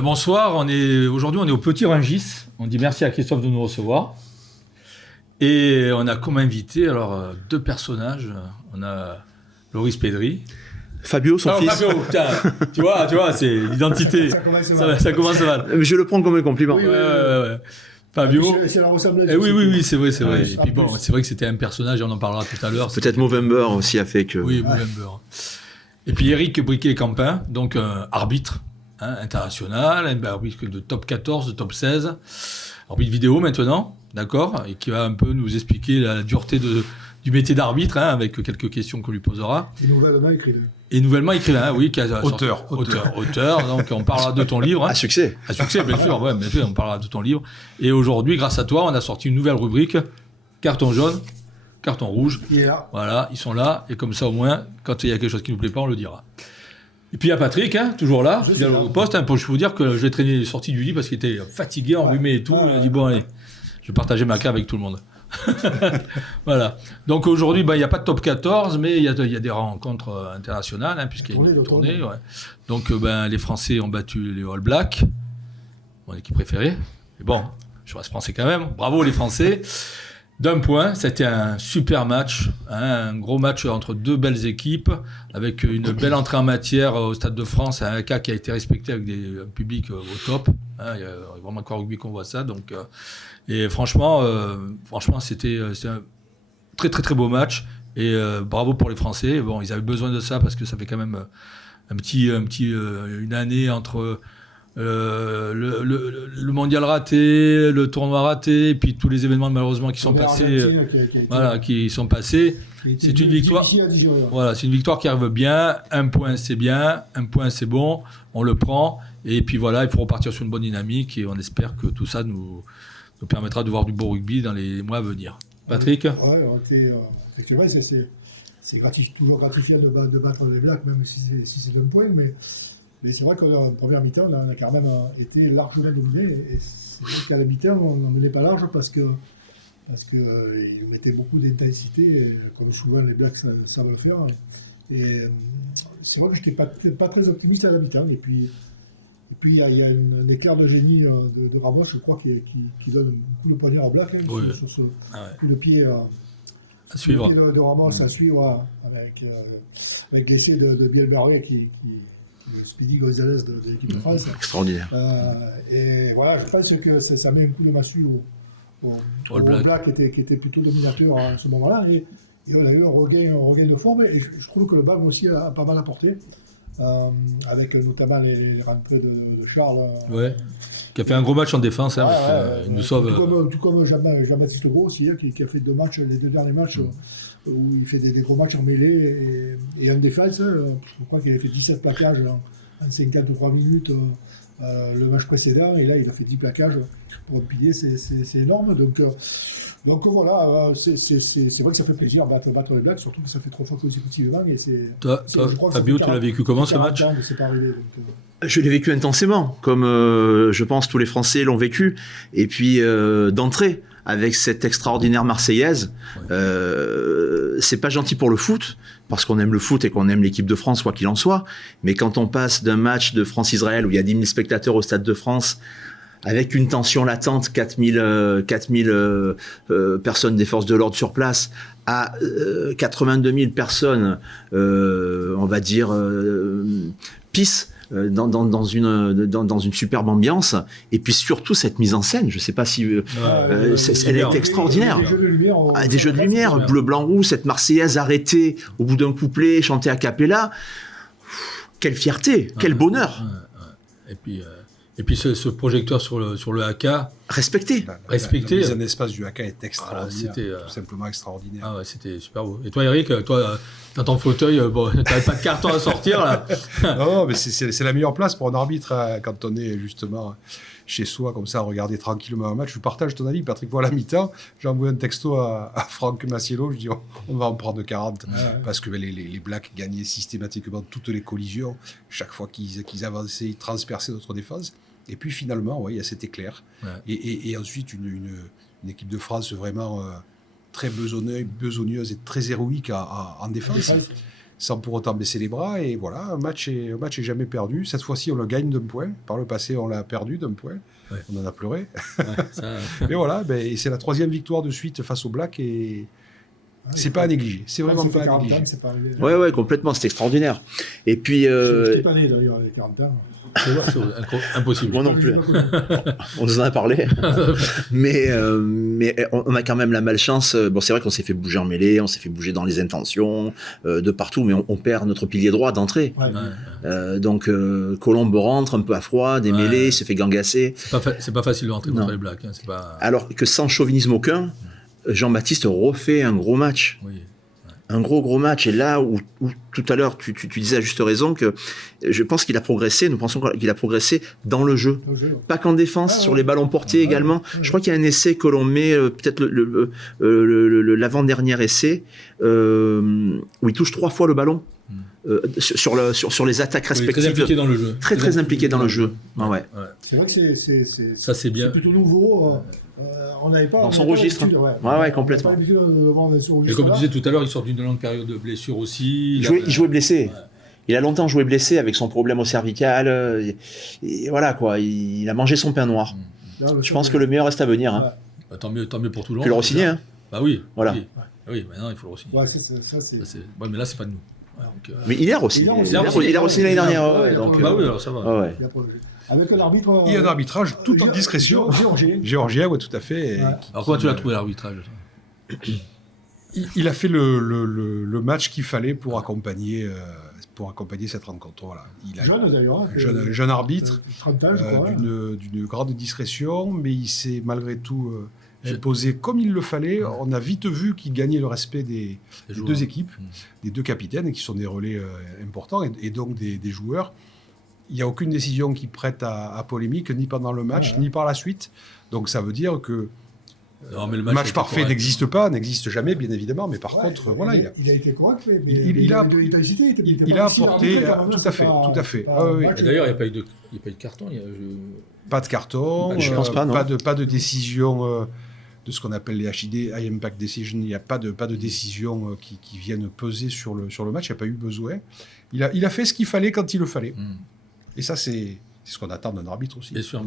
Bonsoir, aujourd'hui on est au Petit Rungis. On dit merci à Christophe de nous recevoir. Et on a comme invité deux personnages. On a Loris Pedri. Fabio, son fils. Fabio, tiens, tu vois, c'est l'identité. Ça commence mal. Mais je le prends comme un compliment. Oui. Fabio. C'est la ressemblance. Oui, c'est vrai. Et puis bon, c'est vrai que c'était un personnage, on en parlera tout à l'heure. Peut-être Movember aussi a fait que... Oui, Movember. Et puis Eric Briquet-Campin, donc arbitre international, un arbitre de top 14, de top 16, arbitre vidéo maintenant, d'accord, et qui va un peu nous expliquer la dureté du métier d'arbitre, avec quelques questions qu'on lui posera. Et nouvellement écrivain. Oui, qui a auteur. Donc on parlera de ton livre. À succès. À succès, bien sûr, on parlera de ton livre. Et aujourd'hui, grâce à toi, on a sorti une nouvelle rubrique, carton jaune, carton rouge. Il est là. Voilà, ils sont là, et comme ça au moins, quand il y a quelque chose qui ne nous plaît pas, on le dira. Et puis il y a Patrick, toujours là, fidèle au poste. Je peux vous dire que je l'ai traîné sorti du lit parce qu'il était fatigué, enrhumé et tout. Il a dit bon allez, je vais partager ma carte avec tout le monde. Voilà. Donc aujourd'hui, il n'y a pas de top 14, mais il y a des rencontres internationales, puisqu'il y a une tournée. Ouais. Donc les Français ont battu les All Blacks, mon équipe préférée. Mais bon, je reste français quand même. Bravo les Français. D'un point, c'était un super match, un gros match entre deux belles équipes, avec une belle entrée en matière au Stade de France, un cas qui a été respecté avec un public au top. Il y a vraiment qu'au rugby qu'on voit ça. Donc, et franchement, c'était un très très très beau match. Et bravo pour les Français. Bon, ils avaient besoin de ça parce que ça fait quand même une année entre le mondial raté, le tournoi raté, et puis tous les événements malheureusement qui sont passés, qui sont passés. C'est une victoire. Voilà, c'est une victoire qui arrive bien. Un point, c'est bien. Un point, c'est bon. On le prend. Et puis voilà, il faut repartir sur une bonne dynamique et on espère que tout ça nous permettra de voir du beau rugby dans les mois à venir. Patrick. Effectivement, c'est toujours gratifiant de battre les Blacks, même si c'est un point, mais c'est vrai qu'en première mi-temps, on a quand même été largement dominé. Et c'est vrai qu'à la mi-temps, on n'en menait pas large parce que ils mettaient beaucoup d'intensité, comme souvent les Blacks savent le faire. Et c'est vrai que je n'étais pas très optimiste à la mi-temps. Et puis il y a un éclair de génie de Ramos, je crois, qui donne un coup de poignard aux Blacks, sur ce coup de pied. À suivre. Le pied de Ramos à suivre avec l'essai de Bielbarré le Speedy Gonzalez de l'équipe de France. Extraordinaire. Et voilà, je pense que ça met un coup de massue au Black qui était plutôt dominateur à ce moment-là. Et on a eu un regain de forme. Et je trouve que le BAM aussi a pas mal apporté. Avec notamment les rentrées de Charles. Qui a fait un gros match en défense. Il nous sauve. Tout comme Jean-Baptiste Gros aussi, qui a fait les deux derniers matchs. Où il fait des gros matchs en mêlée et en défense. Je crois qu'il a fait 17 plaquages en 53 minutes le match précédent, et là il a fait 10 plaquages pour un pilier, c'est énorme. Donc voilà, c'est vrai que ça fait plaisir battre les Blacks, surtout que ça fait 3 fois consécutivement. Toi, Fabio, tu l'as vécu comment ce match? Je l'ai vécu intensément, comme je pense tous les Français l'ont vécu. Et puis d'entrée, avec cette extraordinaire Marseillaise, c'est pas gentil pour le foot, parce qu'on aime le foot et qu'on aime l'équipe de France, quoi qu'il en soit. Mais quand on passe d'un match de France-Israël où il y a 10 000 spectateurs au Stade de France, avec une tension latente, 4000 personnes des forces de l'ordre sur place, à 82 000 personnes, on va dire, pisse, dans une superbe ambiance, et puis surtout cette mise en scène, je sais pas si elle est extraordinaire. Des jeux de lumière, bleu, blanc, rouge, cette Marseillaise arrêtée au bout d'un couplet, chantée a cappella. Quelle fierté, quel bonheur. Et puis ce projecteur sur le haka. Respecté. La mise en espace du haka est extraordinaire. C'était tout simplement extraordinaire. Ah ouais, c'était super beau. Et toi, Eric, dans ton fauteuil, t'avais pas de carton à sortir là. Non, mais c'est la meilleure place pour un arbitre quand on est justement chez soi, comme ça, à regarder tranquillement un match. Je partage ton avis, Patrick. Voilà, mi-temps, j'ai envoyé un texto à Franck Massiello. Je dis, on va en prendre 40. Parce que les Blacks gagnaient systématiquement toutes les collisions. Chaque fois qu'ils avançaient, ils transperçaient notre défense. Et puis finalement, il y a cet éclair. Et ensuite, une équipe de France vraiment très besogneuse et très héroïque en défense. sans pour autant baisser les bras. Et voilà, un match est jamais perdu. Cette fois-ci, on le gagne d'un point. Par le passé, on l'a perdu d'un point. Ouais. On en a pleuré. Ouais, ça, Mais voilà, et c'est la 3e victoire de suite face aux Blacks. Et c'est pas à négliger. C'est vraiment pas à négliger. C'est pas arrivé. Ouais, complètement, c'est extraordinaire. Et puis, Je n'étais pas né d'ailleurs, les 40 ans. c'est impossible. moi non plus, on nous en a parlé. mais on a quand même la malchance. Bon, c'est vrai qu'on s'est fait bouger en mêlée, on s'est fait bouger dans les intentions, de partout, mais on perd notre pilier droit d'entrée. Ouais. Donc, Colombe rentre un peu à froid, des mêlées, se fait gangasser. C'est pas facile de rentrer Non. contre les Blacks. Hein, c'est pas... Alors que sans chauvinisme aucun, Jean-Baptiste refait un gros match. Oui. Un gros match. Et là où tout à l'heure, tu disais à juste raison que je pense qu'il a progressé, nous pensons qu'il a progressé dans le jeu. Pas qu'en défense, sur les ballons portés également. Je crois qu'il y a un essai que l'on met, peut-être l'avant-dernier essai, où il touche 3 fois le ballon. Sur les attaques respectives. Très impliqué dans le jeu. Très impliqué dans le jeu. Ouais. Ouais. C'est vrai que Ça, c'est bien. c'est plutôt nouveau. On n'avait pas. Dans son registre. Ouais, complètement. On n'avait pas l'habitude de voir ce Et registre. comme tu disais tout à l'heure, il sort d'une longue période de blessure aussi. Il jouait blessé. Ouais. Il a longtemps joué blessé avec son problème au cervical. Et voilà quoi, il a mangé son pain noir. Je pense que le meilleur reste à venir. Hein. Bah, tant mieux pour Toulon. Tu le re-signer, hein. Bah oui. Voilà. Oui, maintenant il faut le re-signer. Ouais, ça, c'est. Ouais, mais là, c'est pas de nous. Ouais, donc, Mais il a re-signé. Il a re-signé l'année dernière. Ouais, donc, bah oui, alors ça va. ouais. Avec un arbitre. Il y a un arbitrage tout en discrétion. Géorgien, ouais, tout à fait. Ouais. Alors comment tu l'as trouvé l'arbitrage? Il a fait le match qu'il fallait pour accompagner cette rencontre. Voilà. Jeune d'ailleurs. Jeune arbitre, 30 ans, je crois. d'une grande discrétion, mais il s'est malgré tout imposé comme il le fallait. On a vite vu qu'il gagnait le respect des deux équipes, des deux capitaines, qui sont des relais importants, et donc des joueurs. Il n'y a aucune décision qui prête à polémique, ni pendant le match, ni par la suite. Donc ça veut dire que Non, mais le match match parfait n'existe jamais, bien évidemment, mais par contre, voilà, il a été correct, mais il a apporté, tout à fait. Et d'ailleurs, il n'y a pas eu de carton. Pas de carton, Je pense pas, non. pas de décision de ce qu'on appelle les HID, High Impact Decision. Il n'y a pas de décision qui viennent peser sur le match. Il n'y a pas eu besoin. Il a fait ce qu'il fallait quand il le fallait. Et ça, c'est ce qu'on attend d'un arbitre aussi. Bien sûr.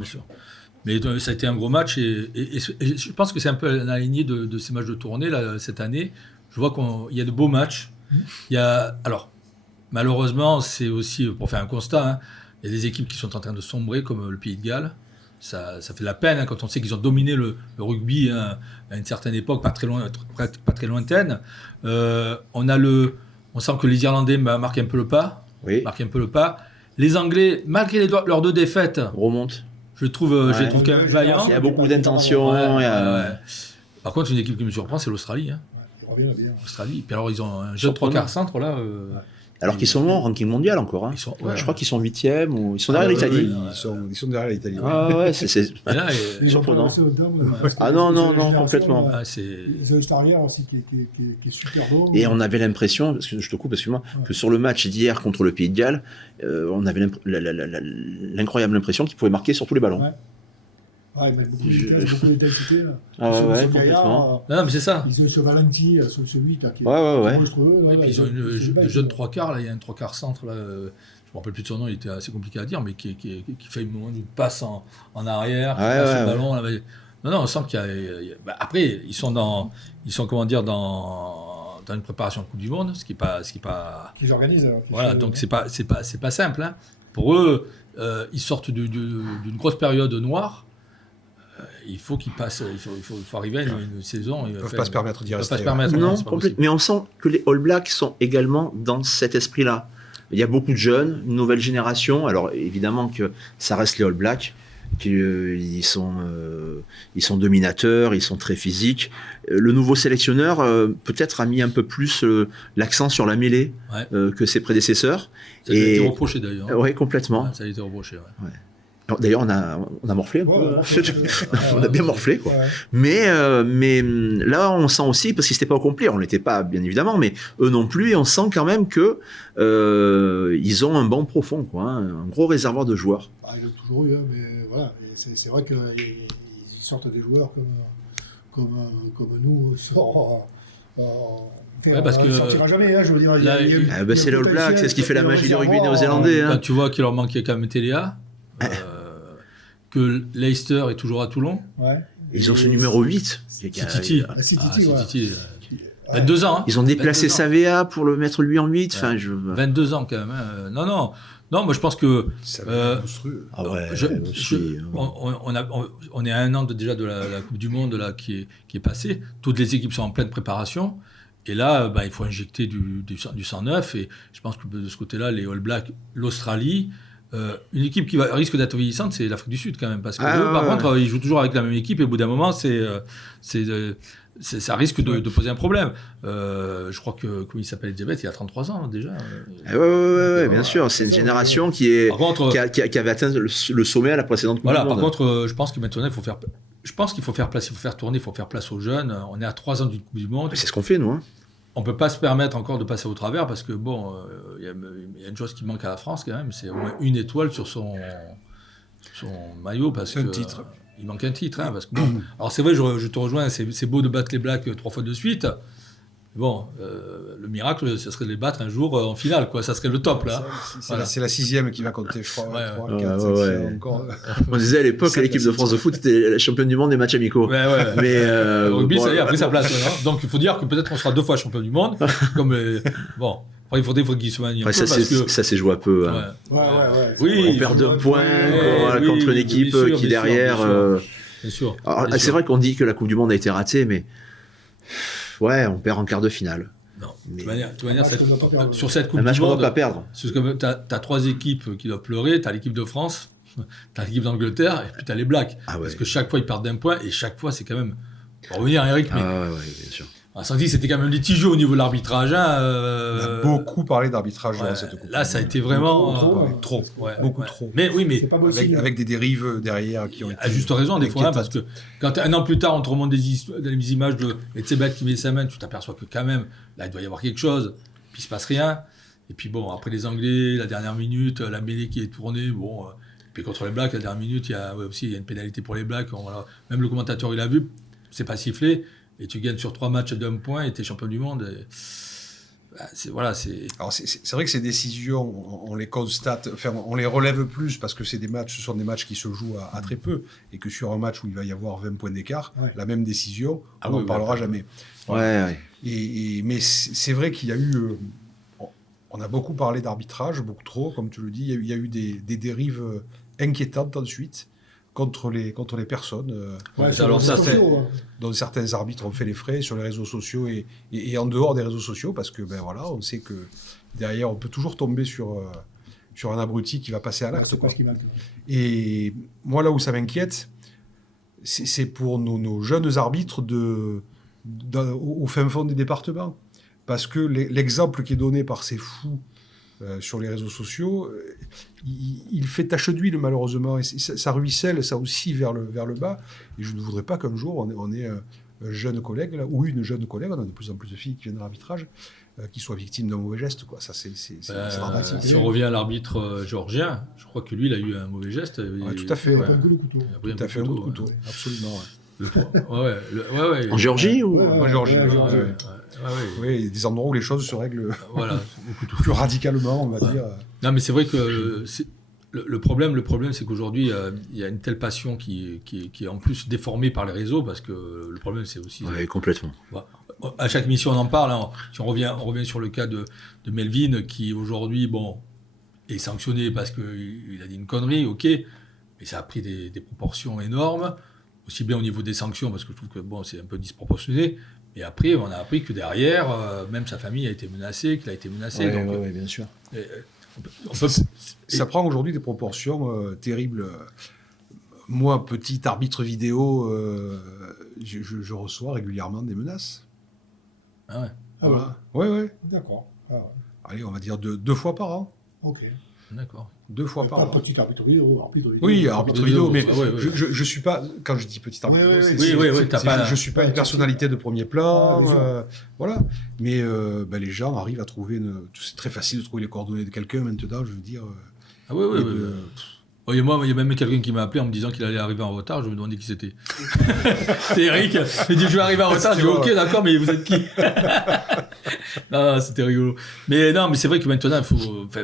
Mais ça a été un gros match et je pense que c'est un peu la lignée de ces matchs de tournée là, cette année. Je vois qu'il y a de beaux matchs. Alors, malheureusement, c'est aussi, pour faire un constat, hein, il y a des équipes qui sont en train de sombrer, comme le Pays de Galles. Ça fait de la peine hein, quand on sait qu'ils ont dominé le rugby hein, à une certaine époque, pas très lointaine. On sent que les Irlandais marquent un peu le pas. Oui. Les Anglais, malgré leurs 2 défaites, Remonte. je trouve quand même vaillant. Il y a beaucoup d'intentions. Par contre, une équipe qui me surprend, c'est l'Australie. Hein. Il revient bien. L'Australie. Puis alors, ils ont un jeu de 3/4 centre là. Alors qu'ils sont loin en ranking mondial encore. Hein. Je crois qu'ils sont 8e ou ils sont derrière l'Italie. Ils sont derrière l'Italie. C'est Là, surprenant. Ah non, complètement. Ils ont une arrière aussi qui est super beau. Et on avait l'impression, parce que je te coupe, excuse-moi, que sur le match d'hier contre le Pays de Galles, on avait l'incroyable impression qu'ils pouvaient marquer sur tous les ballons. Ouais, il met beaucoup de vitesse, beaucoup d'intensité. Complètement. Non, mais c'est ça. Ils ont ce Valenti, ce 8 qui est monstrueux. Et puis ils ont une jeune 3/4, là, il y a un 3/4 centre, là, je ne me rappelle plus de son nom, il était assez compliqué à dire, mais qui fait une passe en arrière, qui passe le ballon. Là, non, on sent qu'il y a... Après, ils sont dans une préparation de Coupe du Monde, ce qui est pas... Qu'ils organisent. Voilà, donc c'est pas simple. Hein. Pour eux, ils sortent d'une grosse période noire. Il faut qu'ils passent, il faut arriver à une saison. Ils ne peuvent pas se permettre d'y rester. Non, complètement. Mais on sent que les All Blacks sont également dans cet esprit-là. Il y a beaucoup de jeunes, une nouvelle génération. Alors évidemment que ça reste les All Blacks, qu'ils sont dominateurs, ils sont très physiques. Le nouveau sélectionneur peut-être a mis un peu plus l'accent sur la mêlée que ses prédécesseurs. Ça a été reproché d'ailleurs. Oui, complètement. Ça a été reproché. Ouais. D'ailleurs, on a morflé un peu. On a bien morflé, quoi. Ouais. Mais là, on sent aussi, parce qu'ils n'étaient pas au complet, on l'était pas, bien évidemment, mais eux non plus, et on sent quand même que ils ont un banc profond, quoi, hein, un gros réservoir de joueurs. Ils l'ont toujours eu, hein, mais voilà. C'est vrai qu'ils sortent des joueurs comme nous, Ouais, parce on que ne sortira jamais, hein, je veux dire. là, c'est les All Blacks, c'est ce qui fait la magie du rugby néo-zélandais. Quand Hein. tu vois qu'il leur manquait quand même Téléa, que Leicester est toujours à Toulon. Ouais. Ils ont ce numéro 8. C'est Titi. C'est Ah, Titi, c'est ouais. Titi. 22 ans. Hein. Ils ont déplacé 22 ans. Savea pour le mettre lui en 8. Ouais. Enfin, 22 ans quand même. Hein. Non, moi je pense que. Ça va être monstrueux. Ah ouais, on est à 1 an déjà de la Coupe du Monde là, qui est passée. Toutes les équipes sont en pleine préparation. Et là, il faut injecter du sang neuf. Et je pense que de ce côté-là, les All Blacks, l'Australie, une équipe qui risque d'être vieillissante, c'est l'Afrique du Sud quand même. Parce que par contre, ils jouent toujours avec la même équipe. Et au bout d'un moment, ça risque de poser un problème. Je crois que, comment il s'appelle, Diabète, il a 33 ans déjà. Ouais, bien sûr. C'est une génération qui avait atteint le sommet à la précédente Coupe du Monde. Par contre, je pense que maintenant, il faut faire place, il faut faire tourner, il faut faire place aux jeunes. On est à 3 ans d'une Coupe du Monde. C'est ce qu'on fait, nous. Hein. On ne peut pas se permettre encore de passer au travers parce que, il y a une chose qui manque à la France quand même, c'est au moins une étoile sur son maillot. Parce un que, titre. Il manque un titre. Hein, parce que, alors c'est vrai, je te rejoins, c'est beau de battre les Blacks 3 fois de suite. Bon, le miracle, ce serait de les battre un jour en finale, quoi. Ça serait le top, là. C'est la 6e qui va compter, je crois. Ouais, 3, 4, 5, 6, encore. On disait à l'époque que l'équipe de France de foot était la championne du monde des matchs amicaux. Ouais. Mais le rugby, ça y est, a pris sa place. Donc, il faut dire que peut-être qu'on sera 2 fois champion du monde. Bon, après, il faudrait qu'il se manie un peu. Ça s'est joué un peu. Ouais. Ouais. Oui, on perd 2 points contre une équipe qui derrière... Bien sûr. Alors, c'est vrai qu'on dit que la Coupe du Monde a été ratée, mais... Ouais, on perd en quart de finale. Non, mais... de toute manière sur cette Coupe un match du qu'on ne Monde, doit pas perdre. Tu as 3 équipes qui doivent pleurer. Tu as l'équipe de France, tu as l'équipe d'Angleterre, et puis tu as les Blacks. Ah ouais. Parce que chaque fois, ils perdent d'un point, et chaque fois, c'est quand même... Pour revenir, Eric, mais... Ah ouais, bien sûr. On dit que c'était quand même litigieux au niveau de l'arbitrage. Hein, On a beaucoup parlé d'arbitrage dans cette Coupe. Là, ça a été vraiment... Trop. Beaucoup trop. Mais oui, mais... Avec des dérives derrière qui ont été... À juste raison, des fois, hein, parce que quand un an plus tard, on te remonte des images de Tsebet qui met sa main, tu t'aperçois que quand même, là, il doit y avoir quelque chose, puis il se passe rien. Et puis bon, après les Anglais, la dernière minute, la mêlée qui est tournée, bon... Puis contre les Blacks, la dernière minute, il y a une pénalité pour les Blacks. Même le commentateur, il a vu, c'est pas sifflé. Et tu gagnes sur 3 matchs d'1 point et tu es champion du monde. C'est vrai que ces décisions, on les constate, enfin, on les relève plus parce que ce sont des matchs qui se jouent à très peu. Et que sur un match où il va y avoir 20 points d'écart, la même décision, on n'en parlera jamais. Ouais. Mais c'est vrai qu'il y a eu... on a beaucoup parlé d'arbitrage, beaucoup trop, comme tu le dis. Il y a eu des dérives inquiétantes ensuite. Contre les personnes, dont certains arbitres ont fait les frais sur les réseaux sociaux et en dehors des réseaux sociaux, parce que on sait que derrière, on peut toujours tomber sur un abruti qui va passer à l'acte. Et moi, là où ça m'inquiète, c'est pour nos jeunes arbitres au fin fond des départements. Parce que l'exemple qui est donné par ces fous sur les réseaux sociaux, il fait tache d'huile malheureusement, et ça ruisselle ça aussi vers le bas, et je ne voudrais pas qu'un jour on ait un jeune collègue, là, ou une jeune collègue, on a de plus en plus de filles qui viennent à l'arbitrage, qui soient victimes d'un mauvais geste, quoi. Ça, c'est dramatique. Si on revient à l'arbitre géorgien, je crois que lui, il a eu un mauvais geste. Tout à fait, il a pris un coup de couteau. Tout à fait, un coup de couteau, absolument. En Géorgie ou en Géorgie. Oui, il y a des endroits où les choses se règlent plus radicalement, on va dire. Non, mais c'est vrai que le problème, c'est qu'aujourd'hui, il y a une telle passion qui est en plus déformée par les réseaux, parce que le problème, c'est aussi... Oui, complètement. À chaque mission, on en parle. Hein. Si on revient sur le cas de Melvin, qui aujourd'hui, est sanctionné parce qu'il a dit une connerie, ok, mais ça a pris des proportions énormes, aussi bien au niveau des sanctions, parce que je trouve que c'est un peu disproportionné. Et après, on a appris que derrière, même sa famille a été menacée, qu'il a été menacé. Oui, bien sûr. Ça prend aujourd'hui des proportions terribles. Moi, petit arbitre vidéo, je reçois régulièrement des menaces. Ah ouais. Voilà. Ouais. D'accord. Allez, on va dire 2 fois par an. Ok. D'accord. 2 fois par an. Petit arbitre vidéo. Oui, arbitre vidéo, mais ouais. je suis pas, quand je dis petit arbitre vidéo, je suis pas une personnalité de premier plan, voilà. Mais les gens arrivent à trouver, c'est très facile de trouver les coordonnées de quelqu'un maintenant, je veux dire. Oh, et moi, il y a même quelqu'un qui m'a appelé en me disant qu'il allait arriver en retard. Je me demandais qui c'était. C'était Eric. Il m'a dit, je vais arriver en retard. Je dis, ok, d'accord, mais vous êtes qui? Non, c'était rigolo. Mais non, mais c'est vrai que maintenant,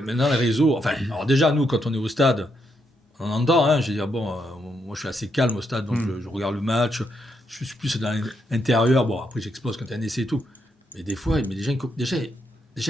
maintenant, les réseaux, alors déjà, nous, quand on est au stade, on entend, hein, je veux dire, bon, moi, je suis assez calme au stade, donc je regarde le match. Je suis plus dans l'intérieur. Bon, après, j'explose quand il y a un essai et tout. Mais des fois, les gens, déjà,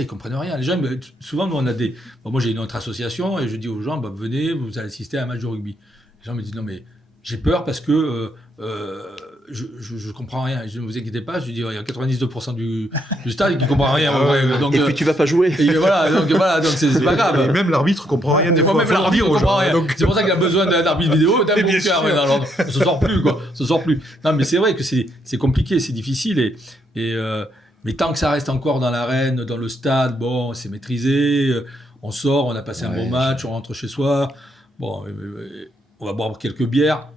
ils comprennent rien. Les gens, souvent, nous, on a des... Bon, moi, j'ai une autre association et je dis aux gens, bah, venez, vous allez assister à un match de rugby. Les gens me disent, non, mais j'ai peur parce que je comprends rien. Je dis, ne vous inquiétez pas, je dis, il y a 92% du stade qui ne comprend rien. Donc, et puis tu vas pas jouer. Et voilà, donc c'est pas grave. Et même l'arbitre comprend rien des fois. Même l'arbitre aux comprend gens. rien. Donc, c'est pour ça qu'il a besoin d'un arbitre vidéo, d'un bon cœur. Alors, ça se sort plus, quoi. Ça se sort plus. Non, mais c'est vrai que c'est compliqué, c'est difficile mais tant que ça reste encore dans l'arène, dans le stade, bon, c'est maîtrisé, on sort, on a passé un bon match, on rentre chez soi, bon, on va boire quelques bières,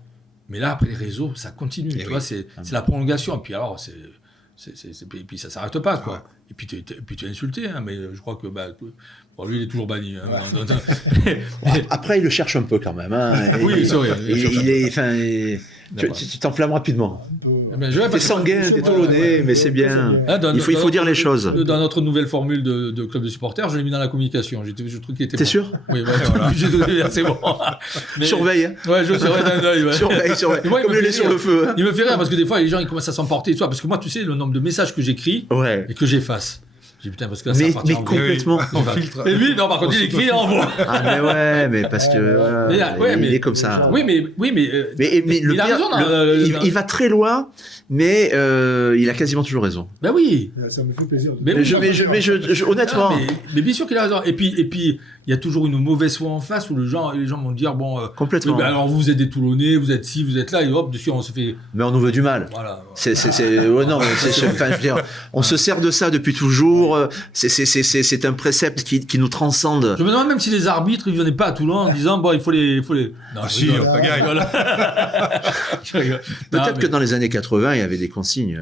mais là, après les réseaux, ça continue, tu vois, c'est la prolongation, et puis alors, et puis ça s'arrête pas, quoi. Et puis tu es insulté, hein, mais je crois que, bon, lui, il est toujours banni. Hein, Après, il le cherche un peu quand même. Hein, oui, c'est vrai. Tu t'enflammes rapidement. T'es sanguin, t'es toulonnais, mais c'est bien. Il faut dire les choses. Dans notre nouvelle formule de club de supporters, je l'ai mis dans la communication. Je trouve qu'il était. T'es sûr? Oui, voilà. C'est bon. Mais, surveille. Hein. Ouais, je surveille d'un œil. Ouais. Surveille. Moi, comme le lait sur le feu. Hein. Il me fait rire parce que des fois, les gens ils commencent à s'emporter. Parce que moi, tu sais, le nombre de messages que j'écris et que j'efface. J'ai dit, putain, parce que là, ça mais complètement. Et lui, non, par contre, il écrit en voix. Ah, mais ouais, mais parce que. Il est comme ça. Oui, mais il a raison. Il va très loin, mais il a quasiment toujours raison. Ben oui. Ça me fait plaisir. Mais honnêtement. Mais bien sûr qu'il a raison. Et puis, il y a toujours une mauvaise foi en face où les gens vont dire, bon. Complètement. Oui, alors vous êtes des Toulonnais, vous êtes ci, vous êtes là, et hop, dessus, on se fait. Mais on nous veut du mal. Voilà. Non, je veux dire, on se sert de ça depuis toujours. C'est un précepte qui nous transcende. Je me demande même si les arbitres ils venaient pas à Toulon en disant bon il faut les. Non, si, pas gagne. Peut-être que dans les années 80 il y avait des consignes.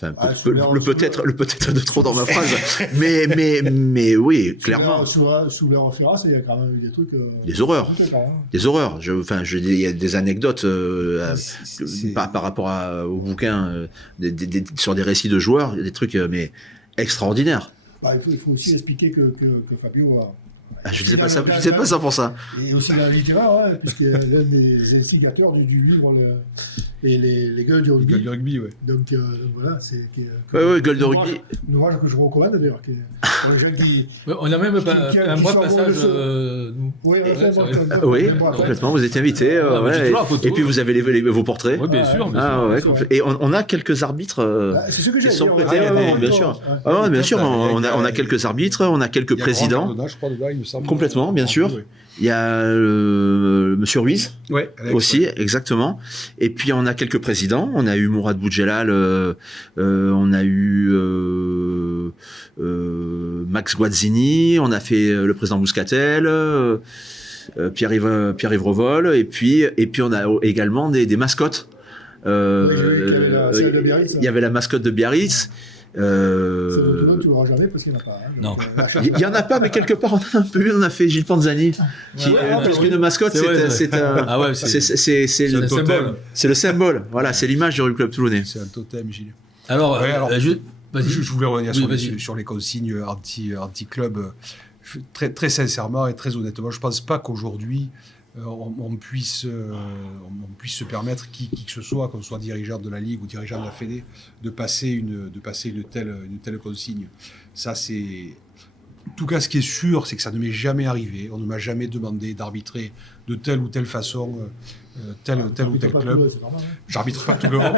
Le peut-être de trop dans ma phrase, mais oui, clairement. Sous leur Ferras, il y a quand même eu des trucs. Des horreurs. Des horreurs. Il y a des anecdotes par rapport au bouquin sur des récits de joueurs, des trucs mais extraordinaires. Il faut aussi expliquer que Fabio a. Je ne sais pas ça pour ça. Et aussi dans le littéraire, puisqu'il est l'un des instigateurs du livre les gueules du rugby. Gueule du rugby, ouais. Donc voilà, c'est. Oui, gueule de rugby. Un ouvrage que je recommande d'ailleurs. Pour les jeunes qui. On a même un bref passage. Oui, complètement. Vous étiez invité. Et puis vous avez vos portraits. Oui, bien sûr. Et on a quelques arbitres qui sont prêtés. Bien sûr. Bien sûr, on a quelques arbitres, on a quelques présidents. Complètement, bien sûr. Il y a Monsieur Ruiz aussi, exactement. Et puis on a quelques présidents. On a eu Mourad Boudjelal, on a eu Max Guazzini, on a fait le président Bouscatel, Pierre-Yves Revol, et puis on a également des mascottes. Il y avait la mascotte de Biarritz. Tu ne l'auras jamais parce qu'il n'y en a pas. Non. Il n'y en a pas, mais quelque part on en a un peu eu. On a fait Gilles Panzani, plus qu'une mascotte, c'est le symbole. C'est le symbole. Voilà, c'est l'image du Rugby Club Toulonnais. C'est un totem, Gilles. Alors, je voulais revenir sur les consignes anti-club. Très, très sincèrement et très honnêtement, je ne pense pas qu'aujourd'hui on puisse se permettre, qui que ce soit, qu'on soit dirigeant de la Ligue ou dirigeant de la Fédé, de passer une telle consigne. Ça, c'est... En tout cas, ce qui est sûr, c'est que ça ne m'est jamais arrivé. On ne m'a jamais demandé d'arbitrer de telle ou telle façon tel ou tel club. J'arbitre pas Toulon.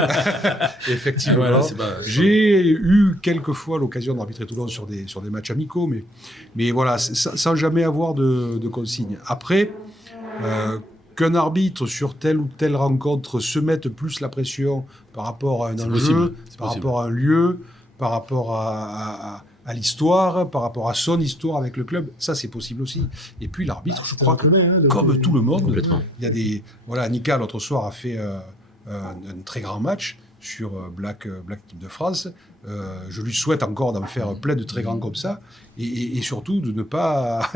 Effectivement. J'ai eu quelques fois l'occasion d'arbitrer Toulon sur des matchs amicaux, mais voilà, sans jamais avoir de consigne. Après, qu'un arbitre sur telle ou telle rencontre se mette plus la pression par rapport à un enjeu, par rapport à un lieu, par rapport à l'histoire, par rapport à son histoire avec le club, ça c'est possible aussi. Et puis l'arbitre, je crois que, tout le monde, il y a des... Voilà, Nika l'autre soir a fait un très grand match, Black Team de France. Je lui souhaite encore d'en faire plein de très grands comme ça, et surtout de ne pas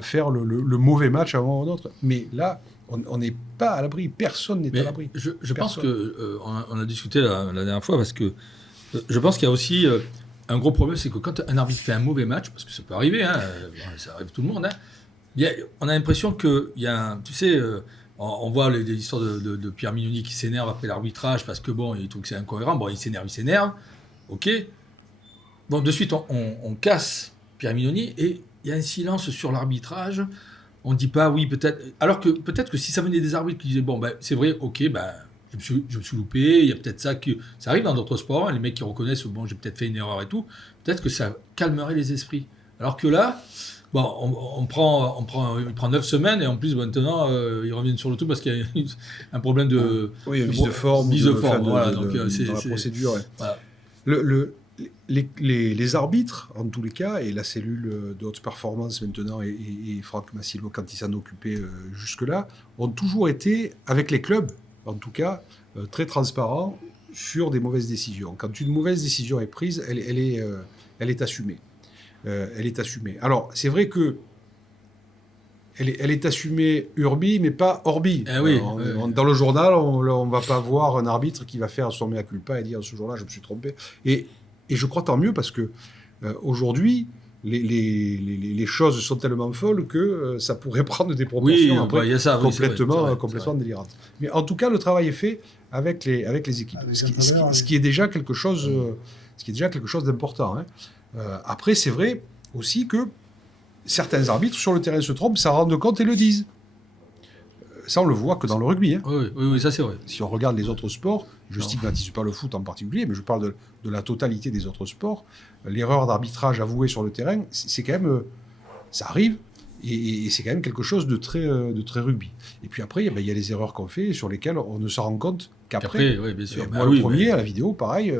faire le mauvais match à un moment ou l'autre. Mais là, on n'est pas à l'abri, personne n'est à l'abri. Je pense que on a discuté la dernière fois, parce que je pense qu'il y a aussi un gros problème, c'est que quand un arbitre fait un mauvais match, parce que ça peut arriver, hein, ça arrive tout le monde, hein, on a l'impression qu'il y a tu sais, on voit les histoires de Pierre Mignoni qui s'énerve après l'arbitrage parce que bon, il trouve que c'est incohérent. Bon, il s'énerve, ok. Bon, de suite, on casse Pierre Mignoni et il y a un silence sur l'arbitrage. On ne dit pas oui, peut-être. Alors que peut-être que si ça venait des arbitres qui disaient bon, ben, c'est vrai, ok, ben, je me suis loupé, il y a peut-être ça qui. Ça arrive dans d'autres sports, hein, les mecs qui reconnaissent bon, j'ai peut-être fait une erreur et tout. Peut-être que ça calmerait les esprits. Alors que là. Bon, il prend 9 semaines et en plus maintenant ils reviennent sur le tout parce qu'il y a un problème de mise de forme, voilà, donc c'est dans la procédure. Ouais. Voilà. Les arbitres, en tous les cas, et la cellule de haute performance maintenant et Franck Massillo quand il s'en occupait jusque-là, ont toujours été, avec les clubs, en tout cas, très transparents sur des mauvaises décisions. Quand une mauvaise décision est prise, elle est assumée. Elle est assumée. Alors, c'est vrai que elle est assumée urbi, mais pas orbi. Oui, dans le journal, on ne va pas voir un arbitre qui va faire son mea culpa et dire ce jour-là, je me suis trompé. Et je crois tant mieux parce que aujourd'hui, les choses sont tellement folles que ça pourrait prendre des proportions complètement délirantes. Mais en tout cas, le travail est fait avec les équipes, ce qui est déjà quelque chose d'important. Hein. Après, c'est vrai aussi que certains arbitres sur le terrain se trompent, s'en rendent compte et le disent. Ça, on le voit que dans le rugby. Hein. Oui, ça c'est vrai. Si on regarde les autres sports, je ne stigmatise pas le foot en particulier, mais je parle de la totalité des autres sports, l'erreur d'arbitrage avouée sur le terrain, c'est quand même... ça arrive, et c'est quand même quelque chose de très rugby. Et puis après, il y a les erreurs qu'on fait sur lesquelles on ne se rend compte qu'après. Oui, bien sûr. Moi, le premier, à la vidéo, pareil...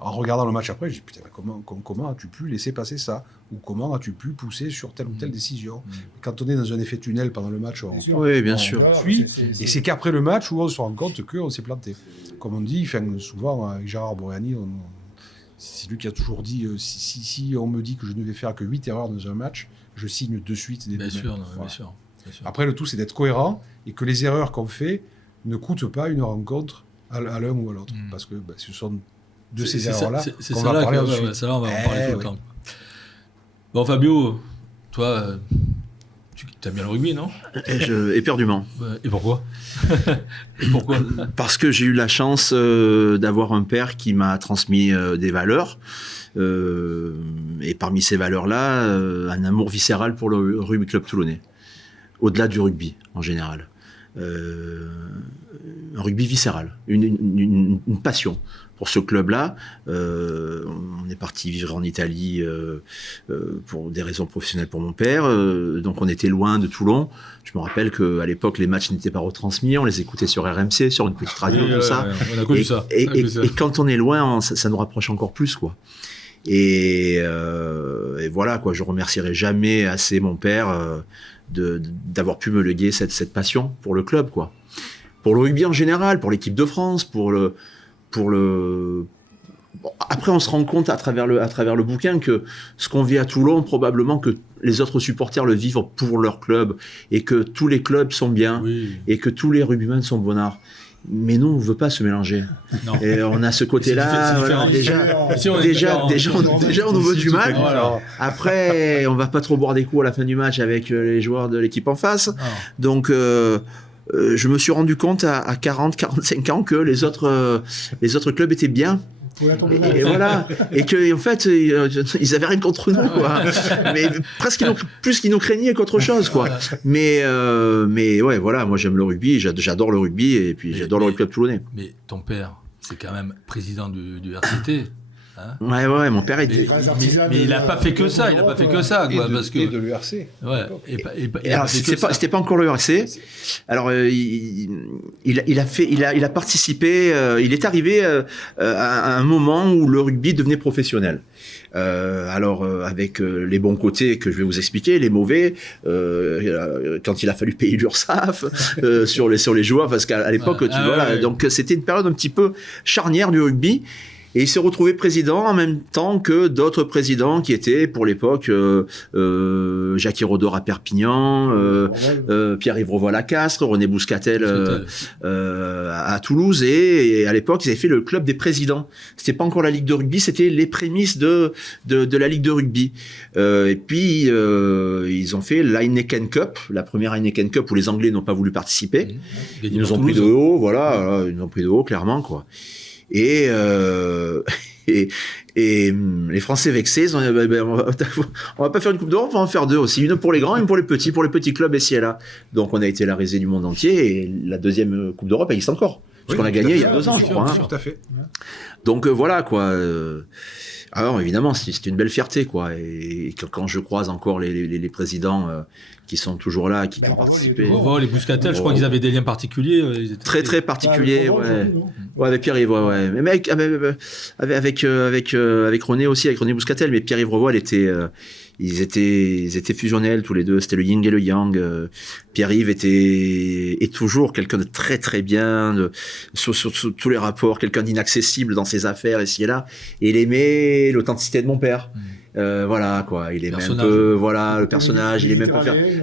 en regardant le match après, je dis putain, comment as-tu pu laisser passer ça? Ou comment as-tu pu pousser sur telle ou telle décision? Quand on est dans un effet tunnel pendant le match, on suit. Et c'est qu'après le match où on se rend compte qu'on s'est planté. Comme on dit, souvent, avec Gérard Bourriani, c'est lui qui a toujours dit si on me dit que je ne vais faire que 8 erreurs dans un match, je signe de suite des bien sûr. Après, le tout, c'est d'être cohérent et que les erreurs qu'on fait ne coûtent pas une rencontre à l'un ou à l'autre. Parce que ce sont de ces erreurs-là qu'on va parler ensuite. Ça, on va en parler tout le temps. Bon, Fabio, toi, tu aimes bien le rugby, non? Éperdument. Et pourquoi? Parce que j'ai eu la chance d'avoir un père qui m'a transmis des valeurs. Et parmi ces valeurs-là, un amour viscéral pour le rugby club toulonnais. Au-delà du rugby, en général. Un rugby viscéral, une passion pour ce club-là. On est parti vivre en Italie pour des raisons professionnelles pour mon père. Donc on était loin de Toulon. Je me rappelle qu'à l'époque, les matchs n'étaient pas retransmis. On les écoutait sur RMC, sur une petite radio, tout ça. On a connu ça. Et quand on est loin, ça nous rapproche encore plus, quoi. Et voilà, quoi. Je remercierai jamais assez mon père d'avoir pu me léguer cette passion pour le club, quoi. Pour le rugby en général, pour l'équipe de France, pour le... Bon, après, on se rend compte à travers le bouquin que ce qu'on vit à Toulon, probablement que les autres supporters le vivent pour leur club, et que tous les clubs sont bien, et que tous les rugbymen sont bonnards. Mais nous, on ne veut pas se mélanger. Non. Et on a ce côté-là, voilà, déjà, on nous veut du mal. Voilà. Après, on ne va pas trop boire des coups à la fin du match avec les joueurs de l'équipe en face. Non. Donc... je me suis rendu compte à 40-45 ans que les autres clubs étaient bien. Et voilà. Et que, en fait, ils avaient rien contre nous, quoi. Mais presque plus qu'ils nous craignaient qu'autre chose, quoi. Mais ouais, voilà. Moi, j'aime le rugby. J'adore le rugby. Et puis, j'adore le rugby club toulonnais. Mais ton père, c'est quand même président du RCT. Hein. Ouais, mon père était. Mais il n'a pas fait que ça, il n'a pas fait que ça. Quoi, parce que... Et de l'URC. Ouais. Alors, c'était pas encore le RC. Alors, il a participé. Il est arrivé à un moment où le rugby devenait professionnel. Alors, avec les bons côtés que je vais vous expliquer, les mauvais, quand il a fallu payer l'URSSAF sur les joueurs, parce qu'à l'époque, donc c'était une période un petit peu charnière du rugby. Et il s'est retrouvé président en même temps que d'autres présidents qui étaient, pour l'époque, Jacques Hérodor à Perpignan, Pierre-Yves Revoil à Castres, René Bouscatel à Toulouse. Et à l'époque, ils avaient fait le club des présidents. C'était pas encore la Ligue de rugby, c'était les prémices de la Ligue de rugby. Et puis, ils ont fait l'Heineken Cup, la première Heineken Cup où les Anglais n'ont pas voulu participer. Ils nous ont pris de haut, voilà, ils nous ont pris de haut, clairement, quoi. Et les Français vexés, ils ont dit, on va pas faire une Coupe d'Europe, on va en faire deux aussi, une pour les grands, une pour les petits clubs ici et là. Donc on a été la risée du monde entier et la deuxième Coupe d'Europe existe encore, puisqu'on l'a gagnée il y a 2 ans, je crois. Tout à fait. Donc voilà quoi. Alors évidemment, c'est une belle fierté quoi. Et quand je croise encore les présidents qui sont toujours là, qui ont participé. Les Bouscatel, je crois qu'ils avaient des liens particuliers. Ils étaient très particuliers, ouais. Ouais, avec Pierre-Yves, ouais. Mais avec René aussi, avec René Bouscatel. Mais Pierre-Yves Revoil ils étaient fusionnels tous les deux. C'était le yin et le yang. Pierre-Yves est toujours quelqu'un de très très bien sur tous les rapports, quelqu'un d'inaccessible dans ses affaires ici et là. Et il aimait l'authenticité de mon père. Voilà quoi, il aimait un peu le personnage, il aimait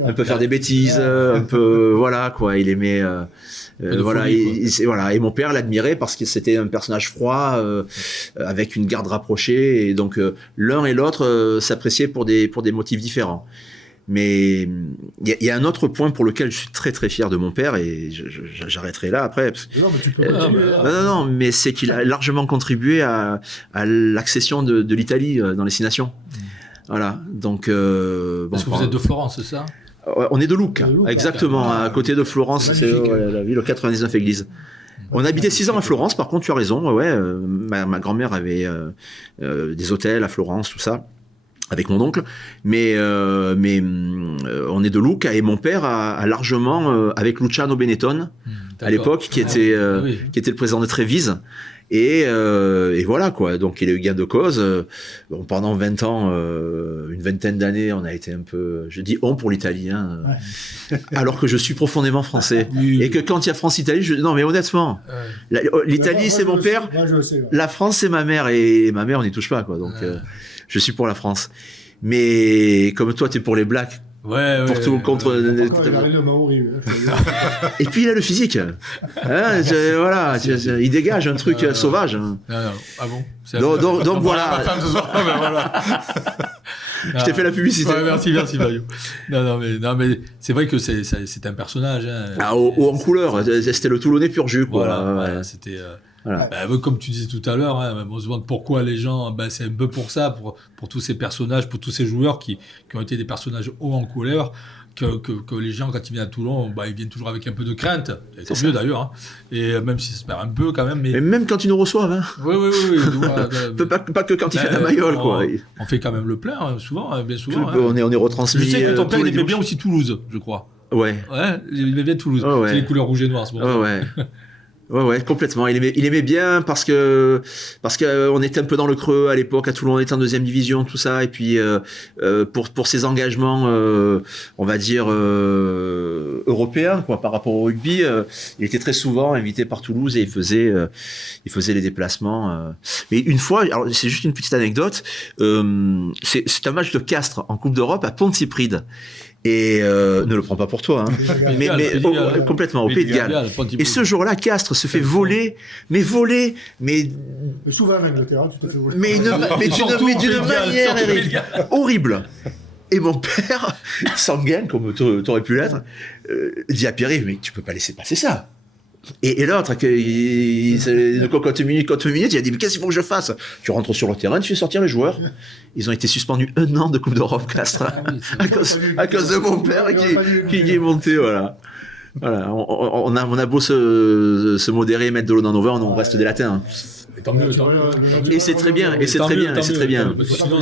un peu faire des bêtises, un peu voilà quoi, il aimait et mon père l'admirait parce que c'était un personnage froid avec une garde rapprochée et donc l'un et l'autre s'appréciaient pour des motifs différents. Mais il y a un autre point pour lequel je suis très très fier de mon père et j'arrêterai là après. Parce que, non, mais tu peux non, mais c'est qu'il a largement contribué à l'accession de l'Italie dans les 6 nations. Voilà, donc... Parce que vous êtes de Florence, c'est ça ? On est de Lucca, exactement, à côté de Florence, c'est la ville aux 99 églises. On a habité 6 ans à Florence, par contre tu as raison, ma grand-mère avait des hôtels à Florence, tout ça. Avec mon oncle, mais on est de Lucca et mon père a largement avec Luciano Benetton à l'époque qui était le président de Trévise et voilà quoi, donc il a eu gain de cause. Pendant 20 ans, une vingtaine d'années, on a été un peu, je dis on pour l'Italie, alors que je suis profondément français et que quand il y a France-Italie, non mais honnêtement, l'Italie c'est mon père, la France c'est ma mère et ma mère on n'y touche pas quoi, donc je suis pour la France. Mais comme toi, tu es pour les Blacks. Pour tout, contre. Et puis il a le physique. Voilà, il dégage un truc sauvage. Non. Ah bon donc voilà. Voilà. Je t'ai fait la publicité. Ouais, merci Mario. Non, mais c'est vrai que c'est un personnage. Haut en couleur. C'était le Toulonnais pur jus, quoi. Voilà, c'était. Voilà. Comme tu disais tout à l'heure, on se demande pourquoi les gens, c'est un peu pour ça, pour tous ces personnages, pour tous ces joueurs qui ont été des personnages hauts en couleur, que les gens, quand ils viennent à Toulon, ils viennent toujours avec un peu de crainte. C'est mieux d'ailleurs, et même si ça se perd un peu quand même. Mais même quand ils nous reçoivent. Oui. Pas que quand ils font la bagnole, quoi. On fait quand même le plein, souvent, bien souvent. On est retransmis. Je sais que ton père, il aimait bien aussi Toulouse, je crois. Ouais, il aimait bien Toulouse. C'est les couleurs rouge et noir, c'est pour ça. Ouais, complètement. Il aimait bien parce que on était un peu dans le creux à l'époque. À Toulon, on était en 2e division, tout ça. Et puis pour ses engagements, on va dire européens, quoi, par rapport au rugby, il était très souvent invité par Toulouse et il faisait les déplacements. Mais une fois, alors c'est juste une petite anecdote. C'est un match de Castres en Coupe d'Europe à Pont-de-Cypride. Et ne le prends pas pour toi, mais complètement au Pays de Galles. Et ce jour-là, Castres se fait voler, mais souvent en Angleterre, tu te fais voler. mais d'une manière horrible. Et mon père, sanguin comme t'aurais pu l'être, dit à Pierre-Yves, mais tu peux pas laisser passer ça. Et l'autre, quand minutes, il a dit, mais qu'est-ce qu'il faut que je fasse? Tu rentres sur le terrain, tu fais sortir les joueurs. Ils ont été suspendus 1 an de Coupe d'Europe, Castres, à cause de mon père qui est monté, voilà. Voilà, on a beau se modérer, mettre de l'eau dans nos vins, on reste des latins. Et tant mieux, tant mieux. Et c'est très bien, et c'est très bien, et c'est très bien. Parce que sinon,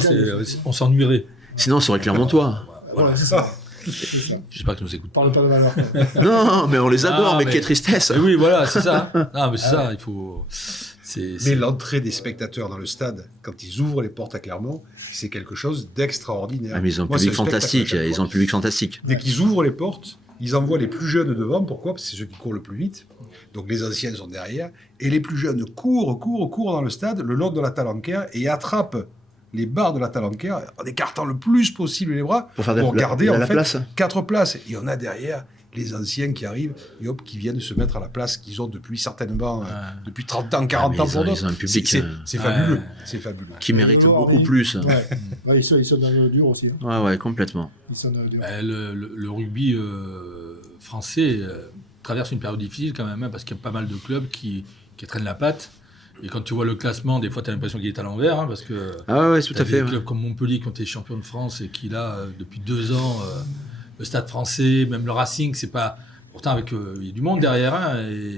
on s'ennuierait. Sinon, ça aurait clairement toi. Voilà, c'est ça. J'espère qu'ils nous écoutent. Parle pas de valeur. Non, mais on les adore, Ah, mais mais- quelle tristesse. Mais oui, voilà, c'est ça. Non, mais c'est ça, il faut. Mais l'entrée des spectateurs dans le stade, quand ils ouvrent les portes à Clermont, c'est quelque chose d'extraordinaire. Ah, mais ils ont un Moi, public c'est un spectacle fantastique, à chaque ils fois. ont un public fantastique. Dès qu'ils ouvrent les portes, ils envoient les plus jeunes devant. Pourquoi? Parce que c'est ceux qui courent le plus vite. Donc les anciens sont derrière. Et les plus jeunes courent dans le stade, le long de la Talanquère, et attrapent les barres de la Talanquère en écartant le plus possible les bras Pour faire garder la en fait place. 4 places. Et on a derrière les anciens qui arrivent et hop, qui viennent se mettre à la place qu'ils ont depuis certainement depuis 30 ans, 40 ans mais pour ils ont d'autres. un public, C'est fabuleux. C'est fabuleux. Qui mérite Alors, beaucoup mais- plus. Ouais. Ouais, ils sont dans le dur aussi. Hein. Ouais, complètement. Ils sont dans le dur. Le rugby français traverse une période difficile quand même, hein, parce qu'il y a pas mal de clubs qui traînent la patte. Et quand tu vois le classement, des fois, tu as l'impression qu'il est à l'envers, hein, parce que Ah ouais, tout t'as à fait. des ouais. clubs comme Montpellier qui ont été champions de France et qui, là, depuis 2 ans, le Stade français, même le Racing, c'est pas... Pourtant, avec il y a du monde derrière, hein, et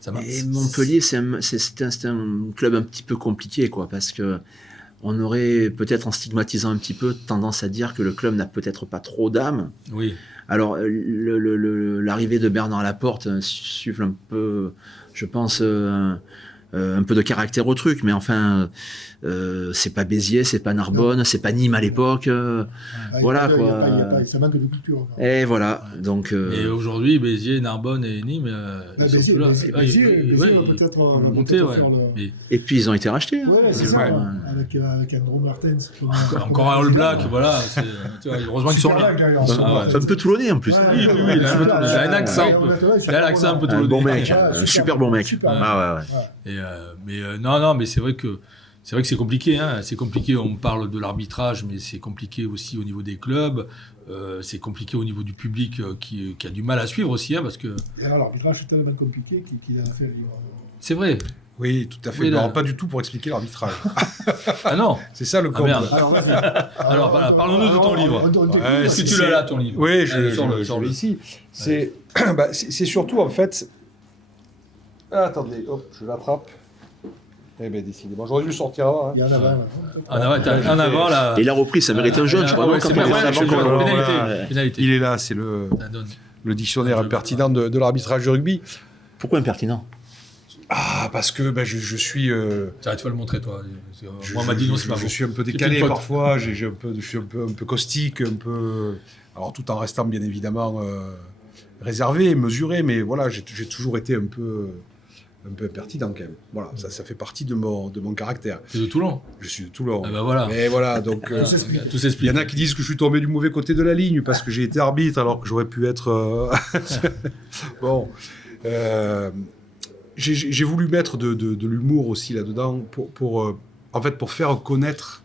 ça m'a- Et Montpellier, c'est un club un petit peu compliqué, quoi, parce que on aurait peut-être, en stigmatisant un petit peu, tendance à dire que le club n'a peut-être pas trop d'âme. Oui. Alors, l'arrivée de Bernard Laporte suffle un peu, je pense, un peu de caractère au truc, mais enfin, c'est pas Béziers, c'est pas Narbonne, c'est pas Nîmes à l'époque. Ah, Voilà, il y a quoi. pas- il y a pas- ça manque de culture. encore. Et voilà, donc... Et aujourd'hui, Béziers, Narbonne et Nîmes, ils sont Béziers, plus là. Béziers, Ah, Béziers, ils- Béziers ouais, va ils- peut-être ils vont va monter, peut-être ouais. faire le- Mais Et puis, ils ont été rachetés. hein. Ouais, c'est Ouais. ça. Avec Andrew Martens. encore un All Black, voilà. Tu vois, heureusement qu'ils sont Super là. blague, d'ailleurs. Ils sont- C'est un peu toulonnais, en plus. Ouais, Oui, oui, il a un accent un peu. Il a l'accent un peu Un bon mec, Ah, un super, super bon mec. super. Ah ouais. Mais non, mais c'est vrai que c'est compliqué. Hein. C'est compliqué. On parle de l'arbitrage, mais c'est compliqué aussi au niveau des clubs. C'est compliqué au niveau du public qui a du mal à suivre aussi, hein, parce que Et alors, l'arbitrage, c'est tellement compliqué qu'il a fait le livre. c'est vrai. Oui, tout à fait. Oui, là. Alors, pas du tout pour expliquer l'arbitrage. Ah non. C'est ça le Ah, comble. merde. Alors, vas-y. Alors, voilà, parlons-nous de ton livre. Ouais, Est-ce que c'est- tu l'as là, ton livre? Oui, Allez, je sors-le, l'ai sors-le. ici. C'est c'est surtout, en fait... Ah, attendez, hop, je l'attrape. Eh bien, décidément, j'aurais dû le sortir avant. Il y en a 20. là. En avant, là. Et il a repris, ça méritait un jaune, je crois. Ouais, non, c'est quand bien, on ouais, est en je avant, crois, quand on- pénalité, voilà. pénalité. Il est là, c'est le Ça donne. dictionnaire impertinent de l'arbitrage du rugby. Pourquoi impertinent? Ah, parce que je suis... Tiens, tu vas le montrer, toi. Je- Moi, on m'a dit non, je- c'est pas je bon. suis un peu C'est décalé une faute. parfois, je suis un peu caustique, un peu... Alors, tout en restant bien évidemment réservé, mesuré, mais voilà, j'ai toujours été un peu impertinent quand même. Voilà, ça fait partie de mon caractère. C'est de Toulon. Je suis de Toulon. Ah bah voilà. Mais voilà, donc... Tout Il s'explique. y en a qui disent que je suis tombé du mauvais côté de la ligne parce que j'ai été arbitre alors que j'aurais pu être... Bon. J'ai voulu mettre de l'humour aussi là-dedans en fait, pour faire connaître,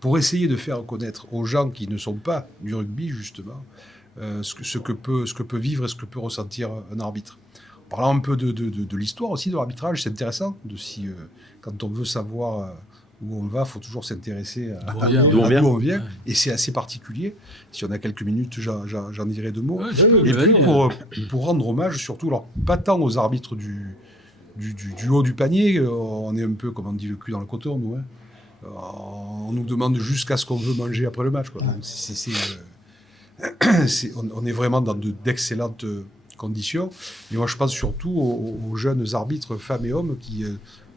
pour essayer de faire connaître aux gens qui ne sont pas du rugby, justement, ce que peut vivre et ce que peut ressentir un arbitre. En parlant un peu de l'histoire aussi de l'arbitrage, c'est intéressant. Quand on veut savoir où on va, il faut toujours s'intéresser D'où on vient. D'où on d'où vient. on vient. Et c'est assez particulier. Si on a quelques minutes, j'en dirai 2 mots. Ouais, tu peux, Et mais puis vas-y. pour rendre hommage, surtout, alors pas tant aux arbitres du haut du panier, on est un peu, comme on dit, le cul dans le coton, nous. Hein. On nous demande jusqu'à ce qu'on veut manger après le match. Quoi. Donc, on est vraiment dans d'excellentes conditions. Et moi, je pense surtout aux jeunes arbitres, femmes et hommes, qui,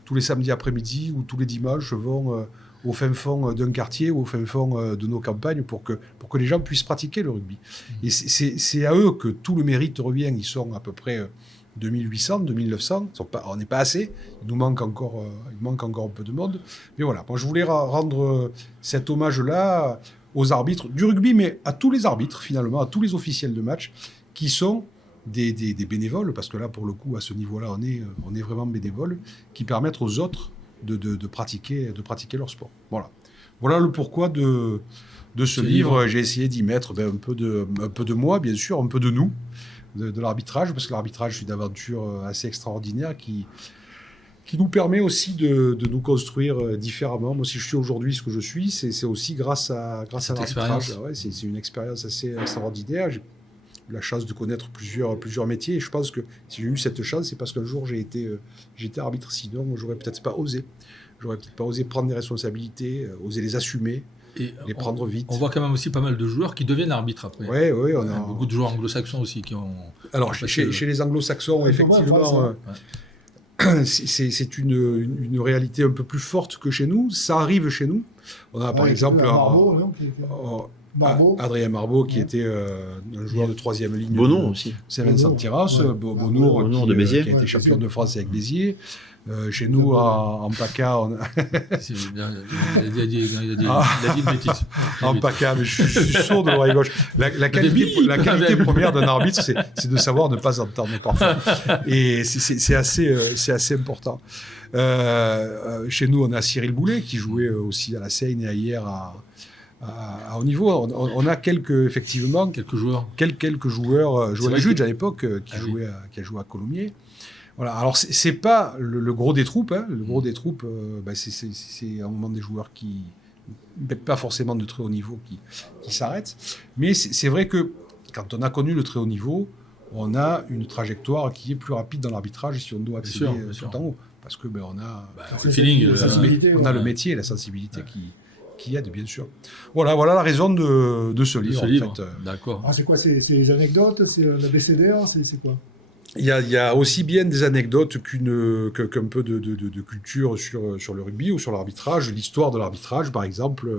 tous les samedis après-midi ou tous les dimanches, vont au fin fond d'un quartier ou au fin fond de nos campagnes pour que les gens puissent pratiquer le rugby. Et c'est à eux que tout le mérite revient. Ils sont à peu près 2800, 2900. On n'est pas assez. Il manque encore un peu de monde. Mais voilà, moi je voulais rendre cet hommage-là aux arbitres du rugby, mais à tous les arbitres finalement, à tous les officiels de match qui sont des bénévoles, parce que là pour le coup à ce niveau-là on est vraiment bénévoles, qui permettent aux autres de pratiquer leur sport. Voilà le pourquoi de ce livre. J'ai essayé d'y mettre un peu de moi, bien sûr, un peu de nous, de l'arbitrage, parce que l'arbitrage, c'est une aventure assez extraordinaire qui nous permet aussi de nous construire différemment. Moi, si je suis aujourd'hui ce que je suis, c'est aussi grâce à l'arbitrage. Ouais, c'est une expérience assez extraordinaire. la chance de connaître plusieurs métiers. Et je pense que si j'ai eu cette chance, c'est parce qu'un jour j'ai été arbitre. Sinon, j'aurais peut-être pas osé. J'aurais peut-être pas osé prendre des responsabilités, oser les assumer, les prendre vite. On voit quand même aussi pas mal de joueurs qui deviennent arbitres après. Oui, on a beaucoup de joueurs anglo-saxons aussi qui ont. Alors, chez les anglo-saxons, effectivement, c'est une réalité un peu plus forte que chez nous. Ça arrive chez nous. On a par exemple Adrien Marbeau, qui était un joueur de 3e ligne. Bonour aussi. Saint-Vincent-Tyras, Bonour, qui a été champion de France avec Béziers. Chez nous, en PACA, on a... Il a dit une bêtise. En PACA, mais je suis sourd de l'oreille gauche. La qualité première d'un arbitre, c'est de savoir ne pas entendre parfois. Et c'est assez important. Chez nous, on a Cyril Boulet, qui jouait aussi à la Seine et ailleurs à haut niveau. On a quelques joueurs. Quelques joueurs. Joël Juge, à l'époque, qui a joué à Colomiers. Voilà. Alors, c'est pas le gros des troupes. Hein. Le gros des troupes, c'est un moment des joueurs qui, pas forcément de très haut niveau, qui s'arrêtent. Mais c'est vrai que quand on a connu le très haut niveau, on a une trajectoire qui est plus rapide dans l'arbitrage si on doit accéder tout en haut. Parce que on a le feeling, on a le métier et la sensibilité qui aide, bien sûr. Voilà la raison de ce livre. En fait. D'accord. Ah, c'est quoi? C'est les anecdotes? C'est l'abécédaire? C'est quoi? Il y a aussi bien des anecdotes qu'un peu de culture sur le rugby ou sur l'arbitrage, l'histoire de l'arbitrage, par exemple.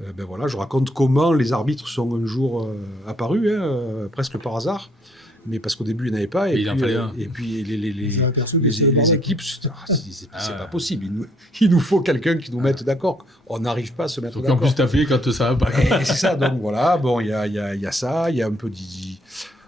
Je raconte comment les arbitres sont un jour apparus, presque par hasard, mais parce qu'au début il n'y en avait pas, et puis les équipes, c'est pas possible. Il nous faut quelqu'un qui nous mette d'accord. On n'arrive pas à se mettre d'accord. En plus t'appeler quand ça va pas. C'est ça. Donc voilà, il y a ça, il y a un peu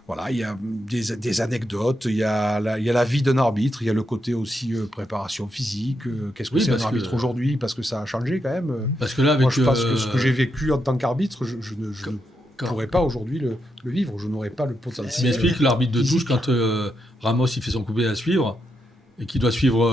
voilà, il y a des anecdotes, il y a la vie d'un arbitre, il y a le côté aussi préparation physique. Qu'est-ce que c'est un arbitre aujourd'hui? Parce que ça a changé quand même. Parce que là, moi, je pense que ce que j'ai vécu en tant qu'arbitre, je ne pourrais pas aujourd'hui le vivre. Je n'aurais pas le potentiel. Tu m'expliques l'arbitre de touche quand Ramos il fait son coupé à suivre et qu'il doit suivre.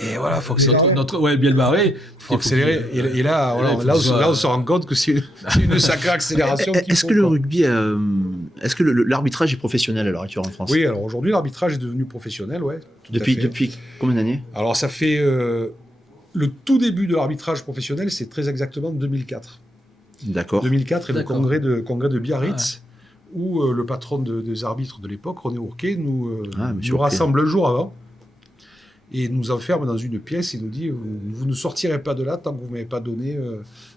Et voilà, faut que bien barré. Faut accélérer. Et là, on se rend compte que c'est une sacrée accélération. Est-ce que le rugby, est-ce que l'arbitrage est professionnel à l'heure actuelle en France? Oui, alors aujourd'hui l'arbitrage est devenu professionnel, ouais. Depuis combien d'années? Alors ça fait le tout début de l'arbitrage professionnel, c'est très exactement 2004. D'accord. 2004 et le congrès de Biarritz. Où le patron des arbitres de l'époque, René Ourquet, nous rassemble un jour avant et nous enferme dans une pièce et nous dit vous ne sortirez pas de là tant que vous ne m'avez pas donné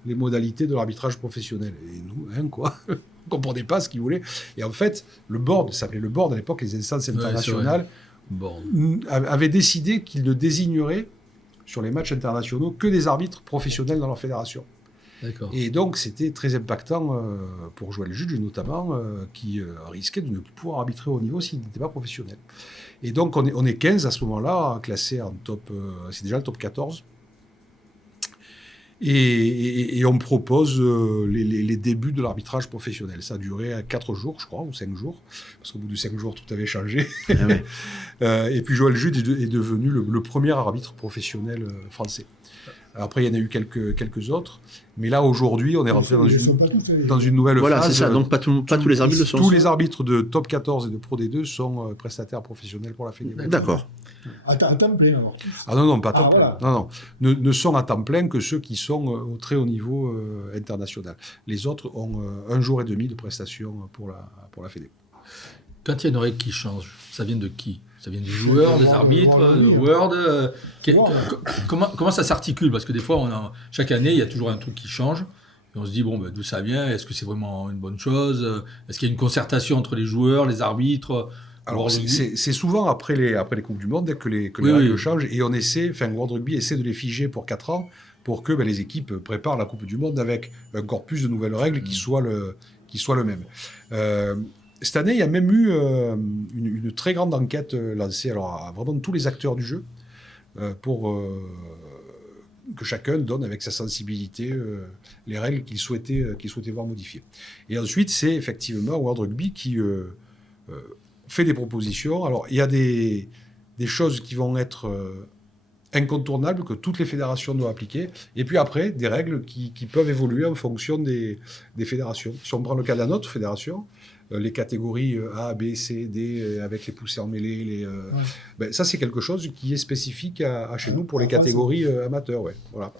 les modalités de l'arbitrage professionnel. Et nous, quoi, on ne comprenait pas ce qu'il voulait. Et en fait, le board, ça s'appelait le board à l'époque, les instances internationales, avaient décidé qu'ils ne désigneraient sur les matchs internationaux que des arbitres professionnels dans leur fédération. D'accord. Et donc, c'était très impactant pour Joël Juge, notamment, qui risquait de ne plus pouvoir arbitrer au niveau s'il n'était pas professionnel. Et donc, on est 15 à ce moment-là, classés en top... c'est déjà le top 14. Et on propose les débuts de l'arbitrage professionnel. Ça a duré 4 jours, je crois, ou 5 jours, parce qu'au bout de 5 jours, tout avait changé. Ah ouais. Et puis, Joël Juge est devenu le premier arbitre professionnel français. Après, il y en a eu quelques autres. Mais là, aujourd'hui, on est rentré dans une nouvelle phase. Voilà, c'est ça. Donc, pas tous les arbitres le sont. Tous les arbitres de top 14 et de Pro D2 sont prestataires professionnels pour la fédération. D'accord. À temps plein, alors? Ah non, pas à temps plein. Voilà. Non. Ne sont à temps plein que ceux qui sont au très haut niveau international. Les autres ont 1 jour et demi de prestations pour la fédé. Quand il y a une règle qui change, ça vient de qui? Ça vient des joueurs, des arbitres, de Word. Comment ça s'articule? Parce que des fois, chaque année, il y a toujours un truc qui change. Et on se dit, d'où ça vient? Est-ce que c'est vraiment une bonne chose? Est-ce qu'il y a une concertation entre les joueurs, les arbitres? Alors, c'est souvent après les Coupes du Monde que les règles changent. Et on World Rugby essaie de les figer pour 4 ans pour que les équipes préparent la Coupe du Monde avec un corpus de nouvelles règles qui soit le même. Cette année, il y a même eu une très grande enquête lancée à vraiment tous les acteurs du jeu pour que chacun donne avec sa sensibilité les règles qu'il souhaitait voir modifiées. Et ensuite, c'est effectivement World Rugby qui fait des propositions. Alors, il y a des choses qui vont être incontournables, que toutes les fédérations doivent appliquer, et puis après, des règles qui peuvent évoluer en fonction des fédérations. Si on prend le cas de notre fédération, les catégories A, B, C, D, avec les poussées en mêlée. Ben, ça, c'est quelque chose qui est spécifique à chez nous pour les catégories amateurs. Ouais, voilà.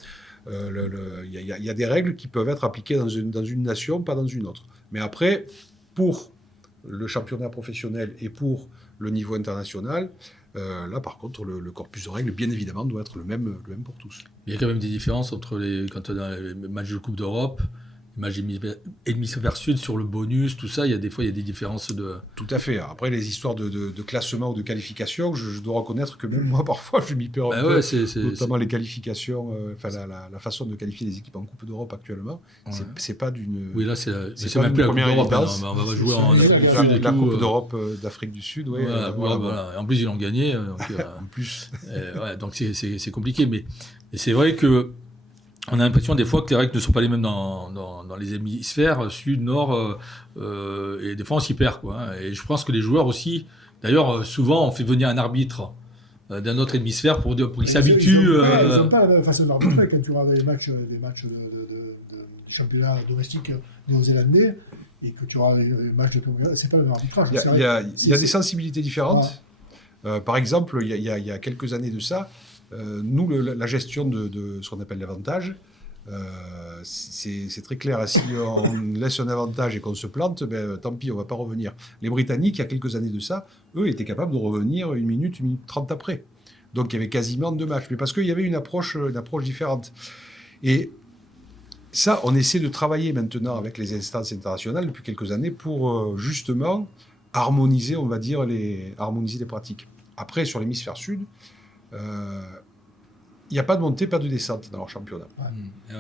Il y a des règles qui peuvent être appliquées dans une nation, pas dans une autre. Mais après, pour le championnat professionnel et pour le niveau international, là, par contre, le corpus de règles, bien évidemment, doit être le même pour tous. Il y a quand même des différences entre quand on a les matchs de Coupe d'Europe, les matchs hémisphère sud sur le bonus, tout ça, des fois il y a des différences de... Tout à fait. Après, les histoires de classement ou de qualification, je dois reconnaître que même moi, parfois, je m'y perds un peu. Notamment les qualifications, la façon de qualifier les équipes en Coupe d'Europe actuellement, c'est pas d'une... Oui, là, c'est pas même plus la Coupe première d'Europe. évidence. On va jouer en Afrique du Sud et la tout. Coupe d'Europe d'Afrique du Sud, oui. Voilà. En plus, ils l'ont gagné. Donc, en plus. Donc, c'est compliqué. Mais c'est vrai que on a l'impression des fois que les règles ne sont pas les mêmes dans les hémisphères, sud, nord, et des fois on s'y perd, quoi, hein. Et je pense que les joueurs aussi, d'ailleurs, souvent on fait venir un arbitre d'un autre hémisphère pour qu'il s'habitue. Ils n'ont pas la même façon d'arbitrer quand tu regardes des matchs de championnat domestique néo-zélandais et que tu regardes les matchs de championnat, c'est pas le même arbitrage. Il y a des sensibilités différentes. Par exemple, il y a quelques années de ça, nous, la gestion de ce qu'on appelle l'avantage, c'est très clair. Si on laisse un avantage et qu'on se plante, ben, tant pis, on ne va pas revenir. Les Britanniques, il y a quelques années de ça, eux étaient capables de revenir 1 minute 30 après. Donc il y avait quasiment 2 matchs, mais parce qu'il y avait une approche différente. Et ça, on essaie de travailler maintenant avec les instances internationales depuis quelques années pour justement harmoniser, on va dire, harmoniser les pratiques. Après, sur l'hémisphère sud, il n'y a pas de montée, pas de descente dans leur championnat. Ouais.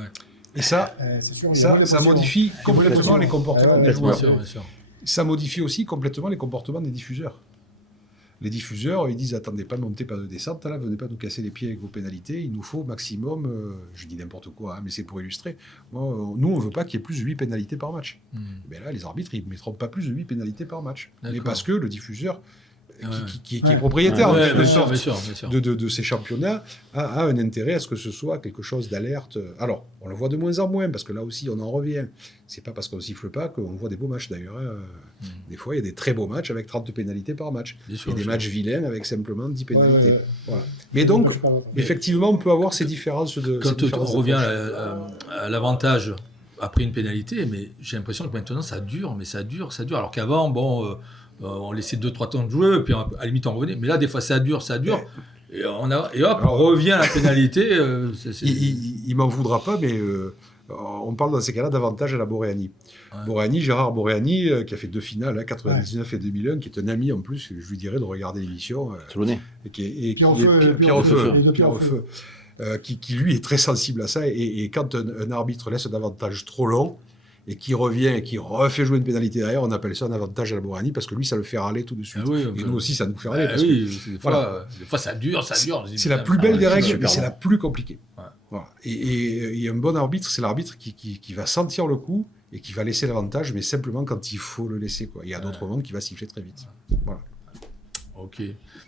Et ça, ça modifie complètement les comportements des joueurs. Bien sûr. Ça modifie aussi complètement les comportements des diffuseurs. Les diffuseurs, ils disent, attendez, pas de montée, pas de descente, là, venez pas nous casser les pieds avec vos pénalités, il nous faut maximum, je dis n'importe quoi, hein, mais c'est pour illustrer, nous, on ne veut pas qu'il y ait plus de 8 pénalités par match. Mais là, les arbitres, ils ne mettront pas plus de 8 pénalités par match. Mais parce que le diffuseur, qui est propriétaire bien sûr. De ces championnats, a un intérêt à ce que ce soit quelque chose d'alerte. Alors, on le voit de moins en moins, parce que là aussi, on en revient. C'est pas parce qu'on ne siffle pas qu'on voit des beaux matchs, d'ailleurs. Des fois, il y a des très beaux matchs avec 30 pénalités par match. Et des matchs vilains avec simplement 10 pénalités. Voilà. Mais donc, effectivement, on peut avoir ces différences de... Quand on revient à l'avantage après une pénalité, mais j'ai l'impression que maintenant, ça dure. Alors qu'avant, on laissait 2-3 temps de jouer, puis à la limite on revenait. Mais là, des fois, ça dure. Et hop, on revient à la pénalité. Il m'en voudra pas, mais on parle dans ces cas-là d'avantage à la Boréani. Gérard Boréani, qui a fait 2 finales, 99 et 2001, qui est un ami en plus, je lui dirais de regarder l'émission. Pierre Feu, qui lui est très sensible à ça. Et quand un arbitre laisse un avantage trop long, et qui revient et qui refait jouer une pénalité derrière, on appelle ça un avantage à la Boréani parce que lui, ça le fait râler tout de suite. Et nous aussi, ça nous fait râler. Des fois, ça dure. C'est la plus belle des règles, mais c'est la plus compliquée. Voilà. Et un bon arbitre, c'est l'arbitre qui va sentir le coup et qui va laisser l'avantage, mais simplement quand il faut le laisser. Il y a d'autres moments qui va siffler très vite. Voilà. Ok.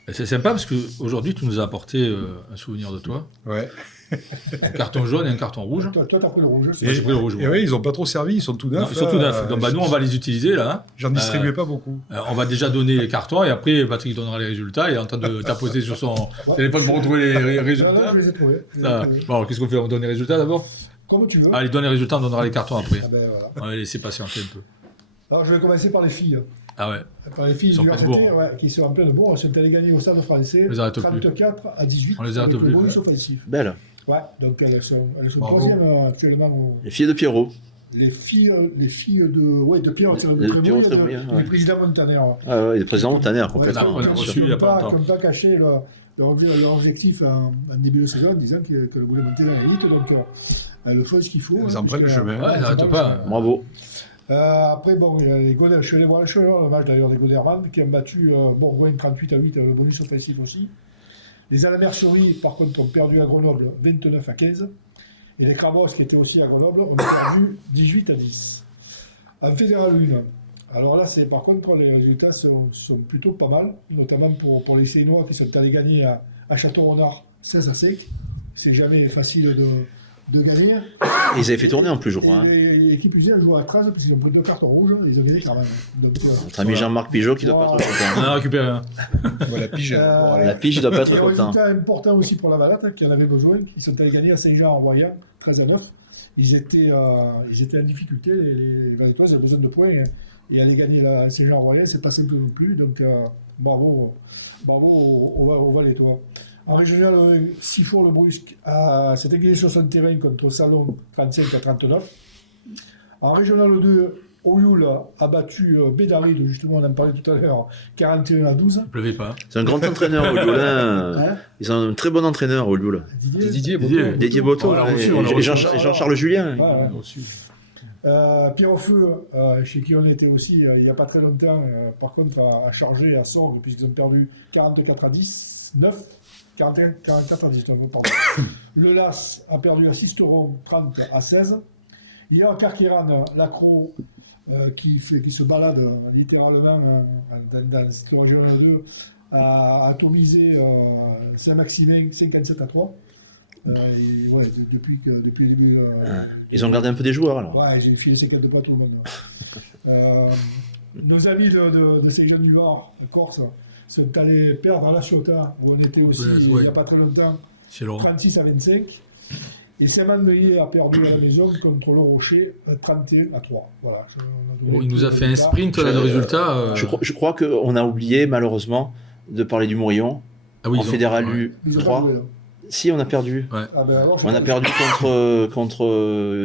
C'est sympa parce qu'aujourd'hui, tu nous as apporté un souvenir de toi. Ouais. Un carton jaune et un carton rouge. Toi, t'as pris le rouge. J'ai pris le rouge. Et oui, ils n'ont pas trop servi, ils sont tout neufs. Ils sont tout neufs. Donc, nous, on va les utiliser là. Hein. J'en distribuais pas beaucoup. On va déjà donner les cartons et après, Patrick donnera les résultats. Il est en train de tapoter sur son téléphone pour retrouver les résultats. Là, je les ai trouvés. Bon, alors, qu'est-ce qu'on fait? On donne les résultats d'abord? Comme tu veux. Allez, donne les résultats, on donnera les cartons après. Voilà. On va les laisser patienter un peu. Alors, je vais commencer par les filles. Ah ouais. Par les filles qui sont en pleine bourre. Elles sont allées gagner au Stade français 34-18. On les arrête plus. Bonus offensif. Belle. Ouais, donc elles sont troisième actuellement. Les filles de Pierrot. Les filles de Pierrot, c'est le du président Montaner. Ah oui, le président Montaner, complètement. On a reçu il n'y a pas longtemps. Comme pas caché leur objectif en début de saison en disant qu'elles voulaient monter dans l'élite, donc elles font ce qu'il faut. Elles en prennent le chemin. Ouais, elles n'arrêtent pas. Bravo. Après, bon, il y a les Goders, je suis allé voir le match d'ailleurs des Goderman qui ont battu Bourgoin 38-8, le bonus offensif aussi. Les Alamerceries, par contre, ont perdu à Grenoble 29-15. Et les Kravos, qui étaient aussi à Grenoble, ont perdu 18-10. En Fédéral 1, alors là, par contre, les résultats sont plutôt pas mal, notamment pour les Sénois qui sont allés gagner à Château-Renard 16-5. C'est jamais facile de gagner. Et ils avaient fait tourner en plus, je crois. Hein. Et l'équipe usine a joué à 13 parce qu'ils ont pris 2 cartons rouges et ils ont gagné quand même. Donc, Notre ami Jean-Marc Pigeot qui doit pas être trop On content. a récupéré un. Voilà, pige. Pour aller. La pige, il doit pas et être un content. résultat important aussi pour la Valette qui en avait besoin. Ils sont allés gagner à Saint-Jean en voyant 13-9. Ils étaient en difficulté, les Valettois avaient besoin de points et aller gagner à Saint-Jean en voyant, c'est pas simple non plus. Donc bravo aux Valettois. En régional 1, Sifour le Brusque s'est égalisé sur son terrain contre Salon 35-39. En régional 2, Oyul a battu Bédaride, justement on en parlait tout à l'heure, 41-12. Il ne pleuvait pas. C'est un grand entraîneur, Olioul. Hein Ils ont un très bon entraîneur, Olioul. Didier Dédié Boto. On l'a reçu, Et Jean-Charles Julien. Pierre au Feu, chez qui on était aussi il n'y a pas très longtemps, par contre a chargé à Sorgue puisqu'ils ont perdu 44-19. 44-19, pardon. Le LAS a perdu à Sisteron 30-16. Il y a Carqueran, l'accro, qui se balade littéralement dans cette région 2, a atomisé Saint-Maximin 57-3. Depuis le début. Ils ont gardé un peu des joueurs alors. Ouais, j'ai filé 52 points à tout le monde. Nos amis de ces jeunes du Var, en Corse, sont allés perdre à La Ciotat, où on était aussi il n'y a pas très longtemps, 36-25. Et Saint-Mandrier a perdu à la maison contre Le Rocher 31-3. Voilà, Il nous a fait un sprint là, de résultats. Je crois qu'on a oublié malheureusement de parler du Morillon en Fédéral U 3. Si, on a perdu. Ouais. Ah ben alors, On a perdu contre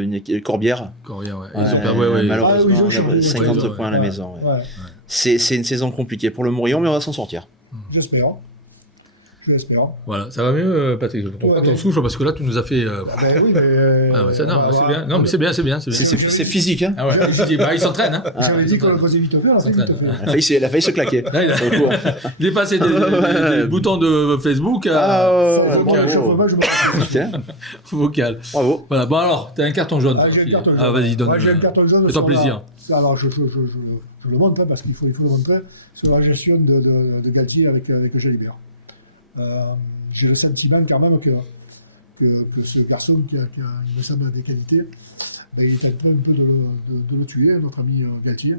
une équipe, Corbière. Corbière, ouais. Ouais, Ils ont perdu, malheureusement, ils ont on a perdu, 50 ouais. points à la maison. Ouais. Ouais, C'est une saison compliquée pour le Morillon, mais on va s'en sortir. j'espère. Je l'espère. Voilà, ça va mieux, Patrick. Je comprends pas ton souffle parce que là, tu nous as fait. Ben oui, mais. Ah ouais, ça, non, c'est bien. Non, mais c'est bien, c'est bien. C'est physique, hein. Ah ouais, il s'entraîne. Hein. J'avais dit qu'on le faisait vite fait, on l'a fait vite fait. Elle a failli se claquer. Là, il est passé des boutons de Facebook à Putain, vocal. bravo. Voilà, bon alors, t'as un carton jaune. Ah, j'ai un carton jaune. Ah, vas-y, donne. Ouais, j'ai un carton jaune. Fais-toi plaisir. Alors, je le montre, hein, parce qu'il faut le montrer, sur la gestion de Galtier avec Jalibert. J'ai le sentiment quand même que ce garçon qui il me semble, des qualités, ben, il est en train un peu de le tuer, notre ami Galtier,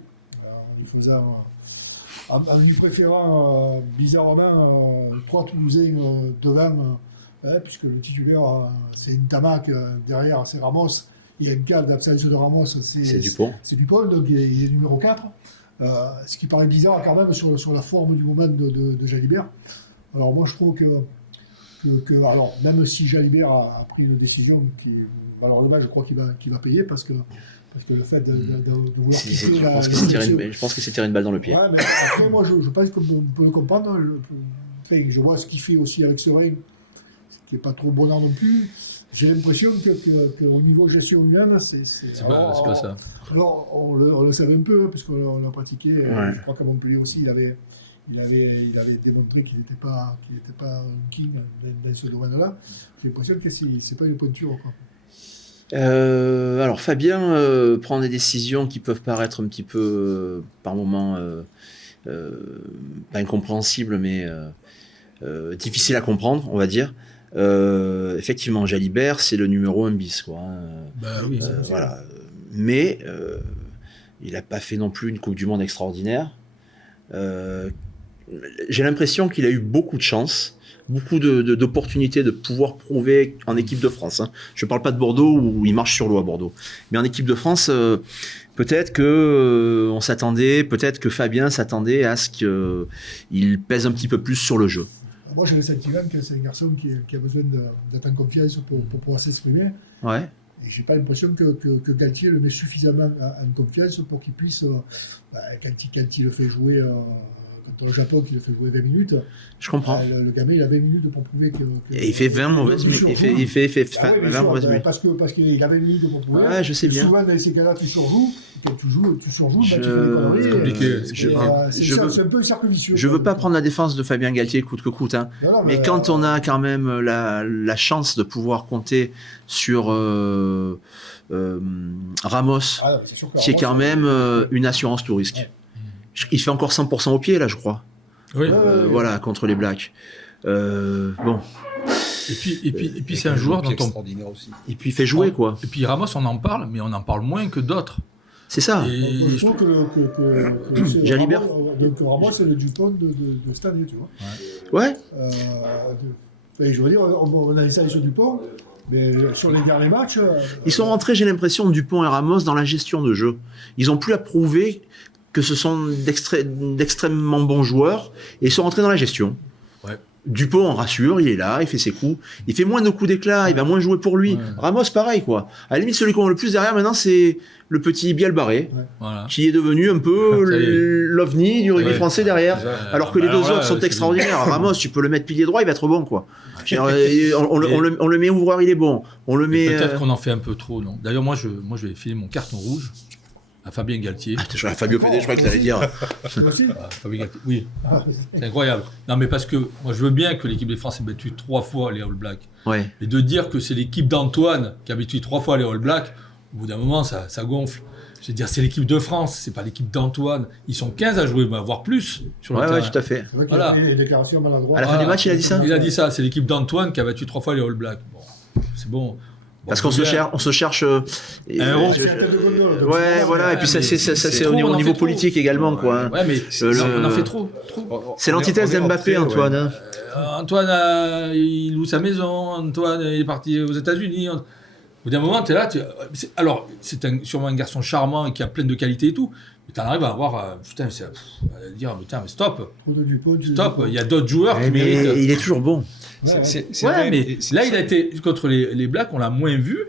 en lui préférant bizarrement 3 Toulousains devant, puisque le titulaire c'est une Tamac, derrière c'est Ramos, il y a une cale d'absence de Ramos, C'est Dupont. C'est Dupont, donc il est numéro 4. Ce qui paraît bizarre quand même sur la forme du moment de Jalibert. Alors moi je trouve que alors, même si Jalibert a pris une décision qui malheureusement je crois qu'il va payer parce que le fait de vouloir quitter Je pense que c'est tiré une balle dans le pied. Ouais, mais après moi je pense qu'on peut le comprendre. Je vois ce qu'il fait aussi avec Serein, ce qui n'est pas trop bonheur non plus. J'ai l'impression qu'au niveau gestion humaine, c'est pas ça. Alors, on le savait un peu, parce qu'on l'a pratiqué. Ouais. Je crois qu'à Montpellier aussi, il avait démontré qu'il n'était pas un king dans ce domaine-là. J'ai l'impression que c'est pas une pointure. Quoi. Alors, Fabien prend des décisions qui peuvent paraître un petit peu, par moments, pas incompréhensibles, mais difficiles à comprendre, on va dire. Effectivement, Jalibert, c'est le numéro 1 bis, quoi. Bah oui. Voilà. Mais il n'a pas fait non plus une Coupe du Monde extraordinaire. J'ai l'impression qu'il a eu beaucoup de chance, beaucoup d'opportunités de pouvoir prouver en équipe de France. Hein. Je ne parle pas de Bordeaux où il marche sur l'eau à Bordeaux. Mais en équipe de France, peut-être que on s'attendait, peut-être que Fabien s'attendait à ce qu'il pèse un petit peu plus sur le jeu. Moi, j'ai le sentiment que c'est un garçon qui a besoin d'être en confiance pour pouvoir s'exprimer. Ouais. Et j'ai pas l'impression que Galtier le met suffisamment en confiance pour qu'il puisse, quand il le fait jouer contre le Japon, qu'il le fait jouer 20 minutes. Je comprends. Le gamin, il a 20 minutes pour prouver que et il fait 20 mauvaises minutes. Il fait 20 mauvaises minutes. Parce qu'il a 20 minutes pour prouver. Ouais, je sais bien. Souvent, dans ces cas-là, tu surjoues. Et quand tu surjoues, tu fais des conneries. C'est compliqué. C'est un peu un cercle vicieux. Je veux pas prendre la défense de Fabien Galtier coûte que coûte. Hein. Non, mais quand on a quand même la chance de pouvoir compter sur Ramos, qui est quand même une assurance tout risque. Ouais. Il fait encore 100% au pied, là, je crois. Oui. Voilà, contre les Blacks. Bon. Et puis c'est un joueur dont on... extraordinaire aussi. Et puis il fait jouer, quoi. Et puis Ramos, on en parle, mais on en parle moins que d'autres. C'est ça. Et Je trouve que Jalibert. Ramos, c'est le Dupont de cette année, tu vois. Ouais. Et je veux dire, on a essayé sur Dupont, mais sur les derniers matchs... Ils sont rentrés, j'ai l'impression, Dupont et Ramos dans la gestion de jeu. Ils n'ont plus à prouver que ce sont d'extrêmement bons joueurs, et ils sont rentrés dans la gestion. Ouais. Dupont en rassure, il est là, il fait ses coups, il fait moins de coups d'éclat, il va moins jouer pour lui. Ouais. Ramos, pareil, quoi. À la limite, celui qu'on a le plus derrière maintenant, c'est le petit Bielbarré, voilà. qui est devenu un peu Ça y est. l'ovni du rugby Ouais. français derrière. C'est ça. Alors que les Bah, deux voilà, autres sont c'est extraordinaires. Ramos, tu peux le mettre pilier droit, il va être bon, quoi. On le met ouvreur, il est bon. On le met. Peut-être qu'on en fait un peu trop, non. D'ailleurs, moi, je vais filer mon carton rouge à Fabien Galtier. Ah, Fabio Pédé, je crois que tu allais dire. Moi aussi. Fabien Galtier, oui, c'est incroyable. Non, mais parce que moi, je veux bien que l'équipe de France ait battu 3 fois les All Blacks. Ouais. Mais de dire que c'est l'équipe d'Antoine qui a battu 3 fois les All Blacks, au bout d'un moment, ça gonfle. Je veux dire, c'est l'équipe de France, c'est pas l'équipe d'Antoine. Ils sont 15 à jouer, voire plus sur le Ouais, terrain. tout à fait. C'est vrai qu'il Voilà. a fait les déclarations maladroites. À la fin du match, il a dit ça. Il a dit ça, c'est l'équipe d'Antoine qui a battu 3 fois les All Blacks. Bon, c'est bon. Parce qu'on se cherche. héros. C'est la tête de gondole, donc Ouais, c'est voilà. Et puis ça, mais c'est c'est au trop, on en niveau fait trop. politique également, quoi. hein. Ouais, mais on en fait trop. C'est l'antithèse d'Mbappé, Antoine. hein. Antoine, il loue sa maison, Antoine il est parti aux États-Unis. Au bout d'un moment, tu es là. Alors, c'est sûrement un garçon charmant et qui a plein de qualités et tout, mais tu en arrives à avoir. Putain, à dire, putain, mais stop, Trop de Dupont. stop, il y a d'autres joueurs qui Mais méritent. il est toujours bon. C'est Ouais, vrai, mais et là, il a été contre les Blacks, on l'a moins vu,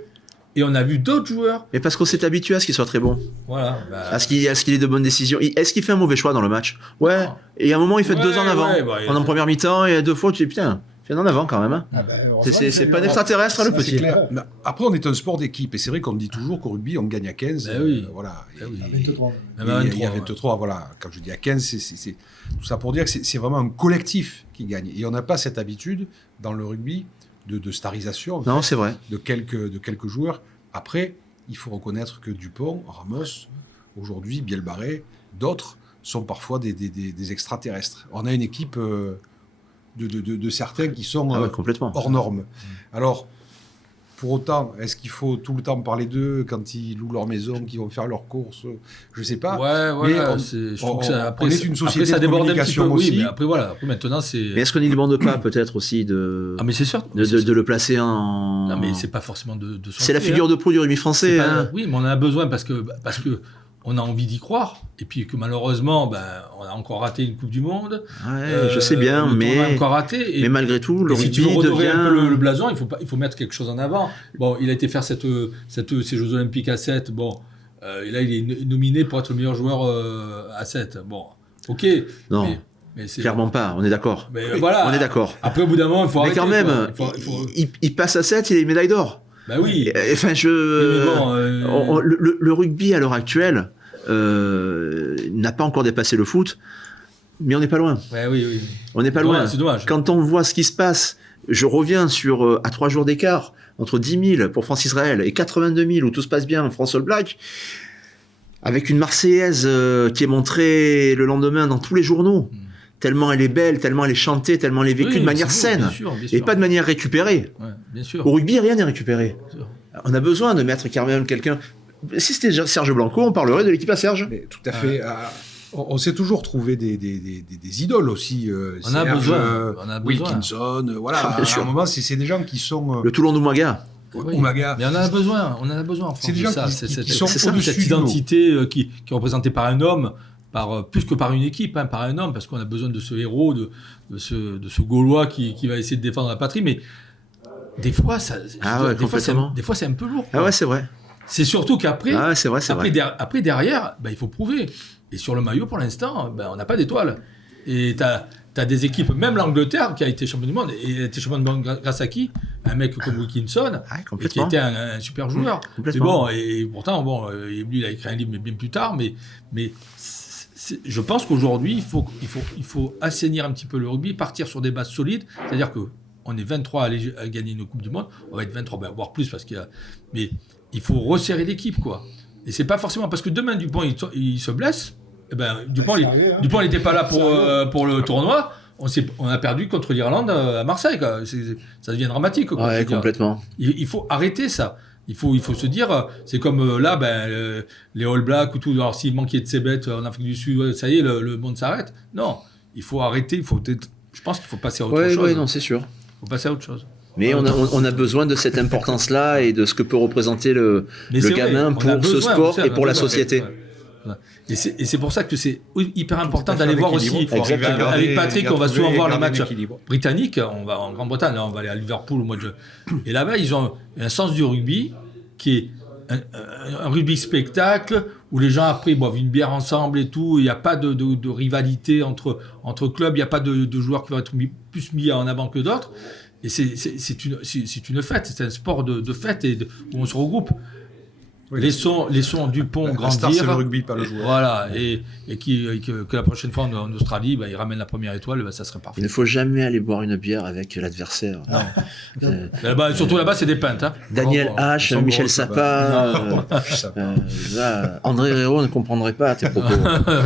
et on a vu d'autres joueurs. Mais parce qu'on s'est habitué à ce qu'il soit très bon, Voilà. Bah, à ce qu'il ait de bonnes décisions. Est-ce qu'il fait un mauvais choix dans le match? Ouais. Et à un moment, il fait Ouais, 2 en avant. ouais, bah, il a- En première mi-temps, et 2 fois, tu dis putain, il fait en avant quand même. hein. Ah ben, C'est pas un extraterrestre, le ça, c'est petit. clair. Mais après, on est un sport d'équipe, et c'est vrai qu'on dit toujours qu'au rugby, on gagne à 15. Ben oui. Voilà. Ben oui. Et- 23. même et à il y a 23, 23, voilà. Quand je dis à 15, c'est tout ça pour dire que c'est vraiment un collectif qui gagne. Et on n'a pas cette habitude dans le rugby de starisation en Non, fait, c'est vrai. de quelques joueurs. Après, il faut reconnaître que Dupont, Ramos, aujourd'hui, Bielbarré, d'autres sont parfois des extraterrestres. On a une équipe de certains qui sont Ah ouais, complètement. hors normes. Alors, pour autant, est-ce qu'il faut tout le temps parler d'eux quand ils louent leur maison, qu'ils vont faire leurs courses? Je ne sais pas. Ouais, voilà. on- Je trouve que ça, on est une société après, ça de déborde un petit peu. communication Oui, aussi. mais après, voilà. Après, maintenant, c'est. Mais est-ce qu'on ne demande pas peut-être aussi de, Ah, mais c'est sûr. de le placer en. Non, mais c'est pas forcément de son C'est la fait, figure hein. de proue du rugby C'est français. pas- hein. Oui, mais on en a besoin parce que on a envie d'y croire. Et puis que malheureusement, on a encore raté une Coupe du Monde. Ouais, je sais bien, le tournoi a mais, encore raté. Et, mais malgré tout, le et si tu veux rugby redorer un peu le devient. blason, il faut mettre quelque chose en avant. Bon, il a été faire ces Jeux Olympiques à 7. Bon, et là, il est nominé pour être le meilleur joueur à 7. Bon, ok. Non, Mais c'est. clairement pas, on est d'accord. Mais voilà. On est d'accord. Après, au bout d'un moment, il faut Mais arrêter. quand même, quoi. Il faut- il passe à 7, il a une médaille d'or. Bah oui. Enfin, Mais bon, le rugby à l'heure actuelle n'a pas encore dépassé le foot, mais on n'est pas loin. ouais, oui. On n'est pas loin. C'est dommage. Quand on voit ce qui se passe, je reviens sur à 3 jours d'écart entre 10 000 pour France-Israël et 82 000 où tout se passe bien en France All Black, avec une Marseillaise qui est montrée le lendemain dans tous les journaux. Tellement elle est belle, tellement elle est chantée, tellement elle est vécue Oui, de manière c'est beau, saine bien sûr, bien et sûr. pas de manière récupérée. Ouais, bien sûr. Au rugby, rien n'est récupéré. Bien sûr. On a besoin de mettre quand même quelqu'un. Si c'était Serge Blanco, on parlerait de l'équipe à Serge. Mais tout à fait. On s'est toujours trouvé des idoles aussi. On a Serge, besoin. On a besoin. Wilkinson, voilà. Ah, bien sûr. À un moment, c'est des gens qui sont. Le Toulon d'Oumaga. Oui. Oumaga. Mais on en a besoin. On en a besoin en France. C'est des de gens ça. qui C'est sont c'est ça, au-dessus cette du lot. identité qui est représentée par un homme, plus que par une équipe, hein, par un homme, parce qu'on a besoin de ce héros, de ce Gaulois qui va essayer de défendre la patrie. Mais des fois, Ah ouais, complètement. des fois, c'est un peu lourd. Ah quoi. ouais, c'est vrai. C'est surtout qu'après, Ah ouais, c'est vrai, c'est vrai. après derrière, il faut prouver. Et sur le maillot, pour l'instant, on n'a pas d'étoile. Et tu as des équipes, même l'Angleterre, qui a été champion du monde, et a été champion du monde grâce à qui? Un mec comme Wilkinson, Ah, et qui complètement. était un super joueur. Mais Complètement. bon, et pourtant, lui, il a écrit un livre, mais bien plus tard. Mais je pense qu'aujourd'hui, il faut assainir un petit peu le rugby, partir sur des bases solides. C'est-à-dire qu'on est 23 à gagner une Coupe du Monde. On va être 23, voire plus, parce qu'il y a. Mais il faut resserrer l'équipe, quoi. Et c'est pas forcément parce que demain Dupont il se blesse. Eh ben, Dupont, c'est arrivé, hein. Dupont n'était pas là pour le tournoi. on a perdu contre l'Irlande à Marseille. Quoi. Ça devient dramatique. Quoi, Ouais, complètement. Il faut arrêter ça. Il faut se dire, c'est comme là, les All Blacks ou tout. Alors s'il manquait de ces bêtes en Afrique du Sud, ça y est, le monde s'arrête. Non, il faut arrêter. Je pense qu'il faut passer à autre chose. Oui, non, c'est sûr. Il faut passer à autre chose. Mais on a besoin de cette importance-là et de ce que peut représenter le gamin pour ce sport et pour la société. Ouais. Et c'est pour ça que c'est hyper important d'aller voir aussi. Exactement. Avec Patrick, on va souvent voir les matchs britanniques. On va en Grande-Bretagne, là, on va aller à Liverpool au mois de. Et là-bas, ils ont un sens du rugby qui est un rugby spectacle où les gens après boivent une bière ensemble et tout. Il n'y a pas de rivalité entre clubs. Il n'y a pas de joueurs qui vont être plus mis en avant que d'autres. Et c'est une fête. C'est un sport de fête où on se regroupe. Oui, laissons Dupont grandir. La star, c'est le rugby, pas le joueur. Voilà, et que la prochaine fois en Australie, il ramène la première étoile, ça serait parfait. Il ne faut jamais aller boire une bière avec l'adversaire. Surtout là-bas, c'est des pintes. Hein. Daniel H, Michel Sapin, André Réau ne comprendrait pas tes propos.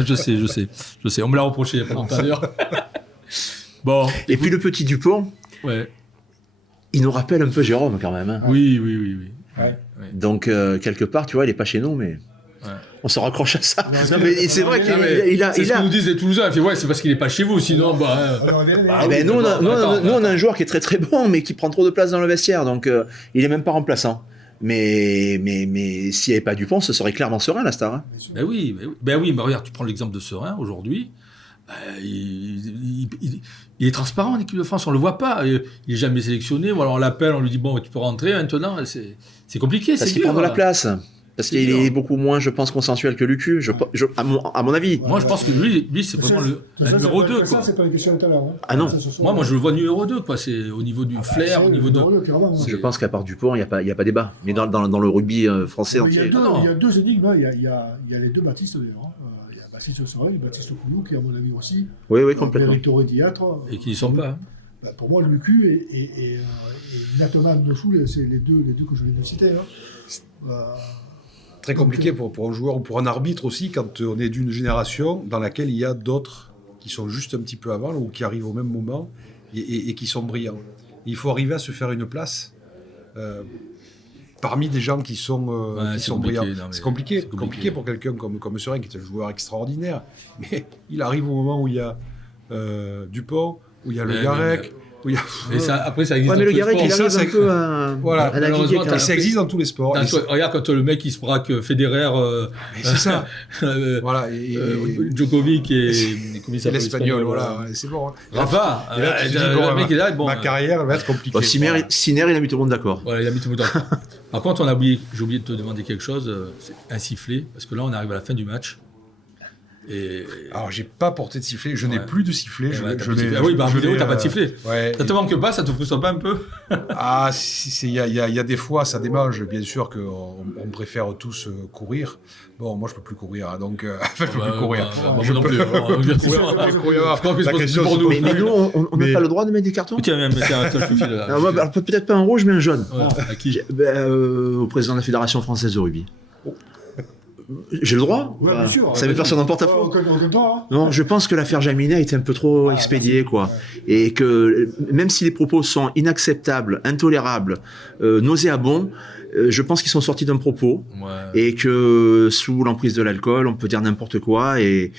Je sais. On me l'a reproché il n'y a pas longtemps d'ailleurs. Bon. Et puis le petit Dupont, ouais. Il nous rappelle un peu Jérôme quand même. Hein. Oui. Ouais. Donc, quelque part, tu vois, il n'est pas chez nous, mais on se raccroche à ça. Non, mais c'est vrai qu'il a... C'est ce que nous disent les Toulousains. Il fait, c'est parce qu'il n'est pas chez vous, sinon... nous, on a un joueur qui est très très bon, mais qui prend trop de place dans le vestiaire, donc il n'est même pas remplaçant. Mais s'il n'y avait pas Dupont, ce serait clairement Serein, la star. Hein. Ben oui, mais regarde, tu prends l'exemple de Serein, aujourd'hui, il est transparent en équipe de France, on ne le voit pas. Il n'est jamais sélectionné, voilà, on l'appelle, on lui dit, bon, tu peux rentrer maintenant, c'est compliqué. Parce qu'il prend de la place. Parce qu'il est beaucoup moins, je pense, consensuel que Lucu, à mon avis. Moi, je pense que lui c'est vraiment le numéro 2. Ça, c'est pas une question de talent. Hein. Ah non. Moi, je le vois numéro 2. Quoi. C'est au niveau du flair, au niveau de... Je pense qu'à part Dupont, il n'y a pas débat. Mais dans le rugby français entier. Il y a deux énigmes. Il y a les deux Baptiste, d'ailleurs. Il y a Baptiste Serein et Baptiste Coulou, qui, à mon avis, aussi. Oui, complètement. Victor Diatre. Et qui n'y sont pas. Pour moi, Lucu et Nathalie dessous, c'est les deux que je viens de citer. Très compliqué pour un joueur ou pour un arbitre aussi, quand on est d'une génération dans laquelle il y a d'autres qui sont juste un petit peu avant ou qui arrivent au même moment et qui sont brillants. Il faut arriver à se faire une place parmi des gens qui sont brillants. C'est compliqué pour quelqu'un comme Serein, qui est un joueur extraordinaire. Mais il arrive au moment où il y a Dupont, où il y a Le Garec. Oui. Et ça, après, ça existe mais le Garec, il arrive un peu à naviguer. Ça existe dans tous les sports. Regarde quand le mec il se braque Federer, c'est ça. Voilà, Djokovic et comment il s'appelle, l'Espagnol, voilà, c'est bon. Rafa, le mec est là, ma carrière va être compliquée. Sinner, il a mis tout le monde d'accord. Voilà, il a mis tout le monde d'accord. Par contre, j'ai oublié de te demander quelque chose, c'est un sifflet, parce que là on arrive à la fin du match. Alors j'ai pas porté de sifflet, je n'ai plus de sifflet. Oui, en vidéo t'as pas de sifflet. Ça te manque pas, ça te frustre pas un peu? Il y a des fois, ça démange. Bien sûr qu'on préfère tous courir. Bon, moi je peux plus courir, donc je peux plus courir. Moi non plus. Mais nous, on n'a pas le droit de mettre des cartons. Tiens, je te file là. Peut-être pas un rouge, mais un jaune. À qui? Au président de la Fédération française de rugby. J'ai le droit. Bien sûr. Ça met personne en porte-à-faux. Hein. Non, je pense que l'affaire Jaminet a été un peu trop expédiée, quoi. Et que même si les propos sont inacceptables, intolérables, nauséabonds, je pense qu'ils sont sortis d'un propos et que sous l'emprise de l'alcool, on peut dire n'importe quoi et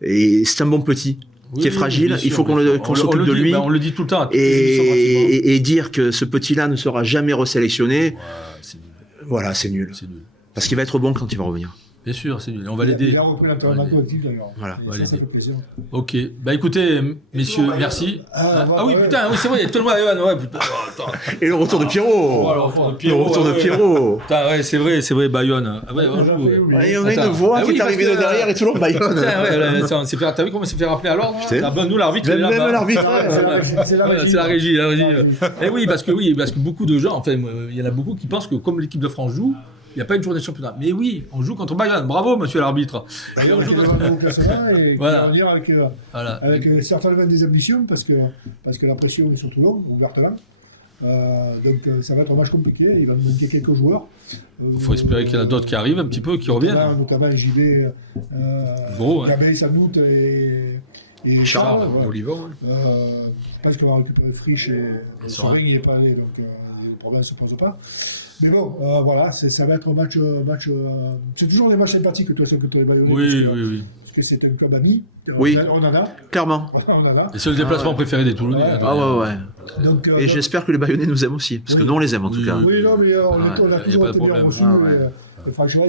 c'est un bon petit. Qui est fragile, il faut qu'on s'occupe de lui. On le dit tout le temps. Et dire que ce petit-là ne sera jamais resélectionné, voilà, c'est nul. Parce qu'il va être bon quand il va revenir. Bien sûr, c'est nul. On va l'aider. Il a repris l'entraînement collectif d'ailleurs. Voilà. Ça fait plaisir. Ok. Écoutez, messieurs, merci. Oui, putain, oui, c'est vrai, il y a tout le monde. Et le retour de Pierrot. Le retour de Pierrot. Putain, ouais, c'est vrai, Bayonne. On a une voix qui est arrivée de derrière et tout le monde Bayonne. T'as vu comment c'est fait rappeler à l'ordre? Nous, l'arbitre, même l'arbitre. C'est la régie. Et oui, parce que beaucoup de gens, enfin, il y en a beaucoup qui pensent que comme l'équipe de France joue, il n'y a pas une journée de championnat. Mais oui, on joue contre Bayonne. Bravo, monsieur l'arbitre. Et on joue contre Bayonne. Voilà. Avec certainement des ambitions, parce que la pression est surtout longue, ouvertement. Donc ça va être un match compliqué. Il va nous manquer quelques joueurs. Il faut espérer qu'il y en a d'autres qui arrivent un petit peu, qui reviennent. Notamment JB, Gros, Gabé, sans doute, et Et Charles, voilà. Olivon. Je pense qu'on va récupérer Frisch et Sorin n'y est pas allé, donc les problèmes ne se posent pas. Mais bon, voilà, ça va être un match. C'est toujours des matchs sympathiques, de toute façon, que les Bayonnais. Oui. Parce que c'est un club ami. Oui. On en a. Clairement. On en a. Et c'est le déplacement préféré des Toulonnais. Ouais. hein, Ouais. Donc, Et j'espère que les Bayonnais nous aiment aussi, parce que Oui. nous on les aime en tout Oui, cas. Oui, non, mais on a y a toujours pas de été bien problème. reçus. Ah, ouais. Franchement,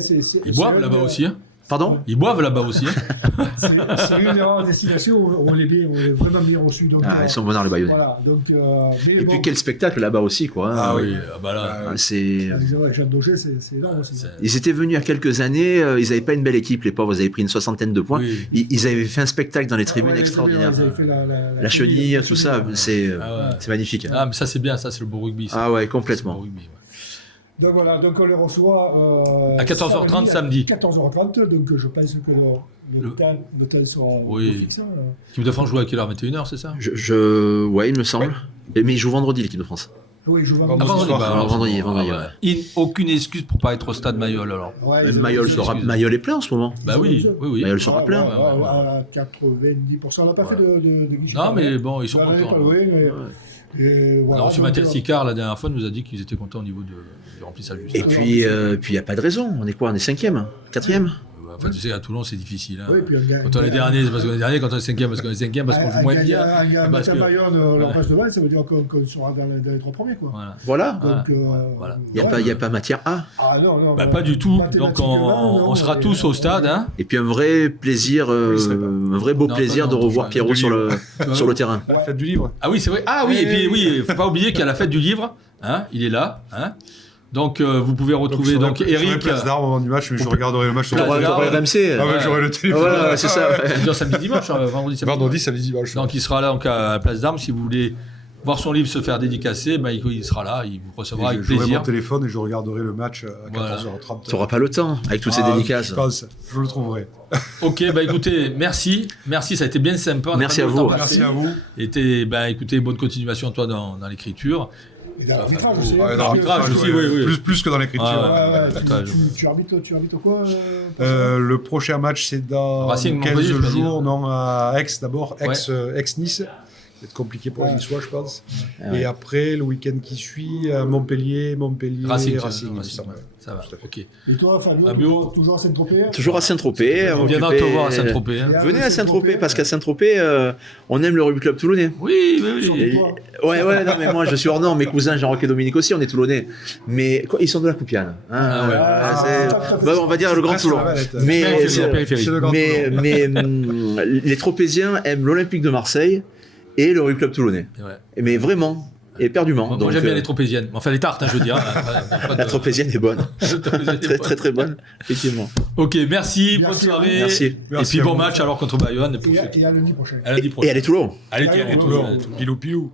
Ils boivent là-bas aussi. Hein. Pardon? Ils boivent là-bas aussi. Hein. C'est une des rares destinations où on est vraiment bien reçus. Donc, Ah, ils sont bons les Bayonnais. Voilà, donc. Mais Et bon, puis quel spectacle là-bas aussi, quoi. Ah oui. Bah là. Ah, c'est... Jean Daugé, c'est énorme aussi. c'est- Ils étaient venus il y a quelques années, ils n'avaient pas une belle équipe, les pauvres, ils avaient pris une 60aine de points. Oui. Ils avaient fait un spectacle dans les tribunes Ouais, extraordinaire. Ils avaient fait La chenille, tout ça, ouais. c'est Ah ouais. magnifique. Ah, mais ça c'est bien, ça c'est le beau rugby. ça. Ah ouais, C'est le complètement. beau rugby, ouais. Donc voilà, donc on les reçoit À 14h30 samedi. 14h30, donc je pense que le temps sera Oui. fixe. Hein. L'équipe de France joue à quelle heure? 21h, c'est ça? Ouais, il me semble. Mais ils jouent vendredi, l'équipe de France. Oui, je vais Vendredi vendredi, soir. bah, Alors, vendredi, c'est bon. vendredi, Ah, ouais. Aucune excuse pour pas être au stade Mayol alors. Ouais, Même ils ont- Mayol, ils ont- Mayol est plein en ce moment. Bah oui. Mayol sera plein. Ouais, à 90%. On n'a pas fait de guichet. Non mais bon, ils sont On n'avait contents. pas loué, mais. Et On voilà, a reçu donc, Mathias Sicard la dernière fois, nous a dit qu'ils étaient contents au niveau du remplissage du Et stade. puis, il n'y a pas de raison. On est quoi? On est 5e? 4e? Enfin, tu sais, à Toulon, c'est difficile. Hein. Oui, puis Quand on est dernier, c'est parce qu'on est dernier. Quand on est cinquième, parce qu'on est cinquième, parce qu'on joue moins bien. Parce que- Bayonne, leur place de balle, ça veut dire qu'on sera dans les 3 premiers. Quoi. Voilà. Voilà. Donc, Voilà. Il n'y a pas matière A. Ah non, Bah, pas du tout. Donc mathématiquement, on sera mais- tous au stade. Hein. Et puis un vrai plaisir, il serait pas. un vrai beau Non, plaisir non, de non, revoir je- Pierrot de sur le terrain. La fête du livre. Ah oui, c'est vrai. Ah oui, et puis oui, faut pas oublier qu'il y a la fête du livre. Hein, il est là. Hein. Donc vous pouvez retrouver Donc, donc je serai Eric. place d'armes au moment du match, mais je regarderai le match sur Place T'auras d'armes. RMC. Ah ouais, j'aurai le téléphone. Voilà, c'est ça. C'est-à-dire samedi dimanche, vendredi samedi. Vendredi, samedi, dimanche. Donc il sera là donc, à la place d'armes. Si vous voulez voir son livre se faire dédicacer, ben, il sera là. Il vous recevra avec J'aurai plaisir. mon téléphone et je regarderai le match à Voilà. 14h30. Tu n'auras pas le temps avec toutes ces Ah, dédicaces. Je pense, je le trouverai. Ok, bah écoutez, merci, ça a été bien sympa. On a Merci pas à vu le vous. temps passer. Merci à vous. Et bah écoutez, bonne continuation toi dans l'écriture. Et dans l'arbitrage aussi. Ouais, hein, dans l'arbitrage parce que- aussi, oui. Plus que dans l'écriture. Ah, Ouais, Arbitrage, tu arbitres quoi Le prochain match, c'est dans Racing 15 Montpellier, je peux jours, dire. non, à Aix d'abord, Aix-Nice. Ça va être compliqué pour les Ouais. Niçois, je pense. Ah ouais. Et après, le week-end qui suit, Montpellier, Racing, il me Racing, semble. ça va. Tout à fait. Ok. Et toi, Fabio, Fabio. toujours à Saint-Tropez Toujours à Saint-Tropez. On viendra te voir à Saint-Tropez. Hein. Venez à Saint-Tropez parce qu'à Saint-Tropez, on aime le rugby club toulonnais. Oui. Et- ouais, non, mais moi je suis hors norme. Mes cousins Jean-Roch et Dominique aussi, on est toulonnais. Mais quoi, ils sont de la Coupiane. Hein, Ah ouais. on va dire le Grand Presque Toulon. la Valette. Mais, Périphérie, la périphérie. C'est le Grand Toulon. mais les Tropéziens aiment l'Olympique de Marseille et le rugby club toulonnais. Ouais. Mais vraiment, éperdument. Moi Donc, j'aime bien les tropéziennes. Enfin les tartes, hein, je veux dire. la Tropézienne est bonne. Très bonne, effectivement. Ok, merci, bonne Merci. soirée. Merci. Et Merci puis à bon vous. match alors contre Bayonne. Pour Et ceux qui- à lundi prochain. À lundi Et prochain. allez Toulon. Allez, Allez, Toulon. Pilou, pilou.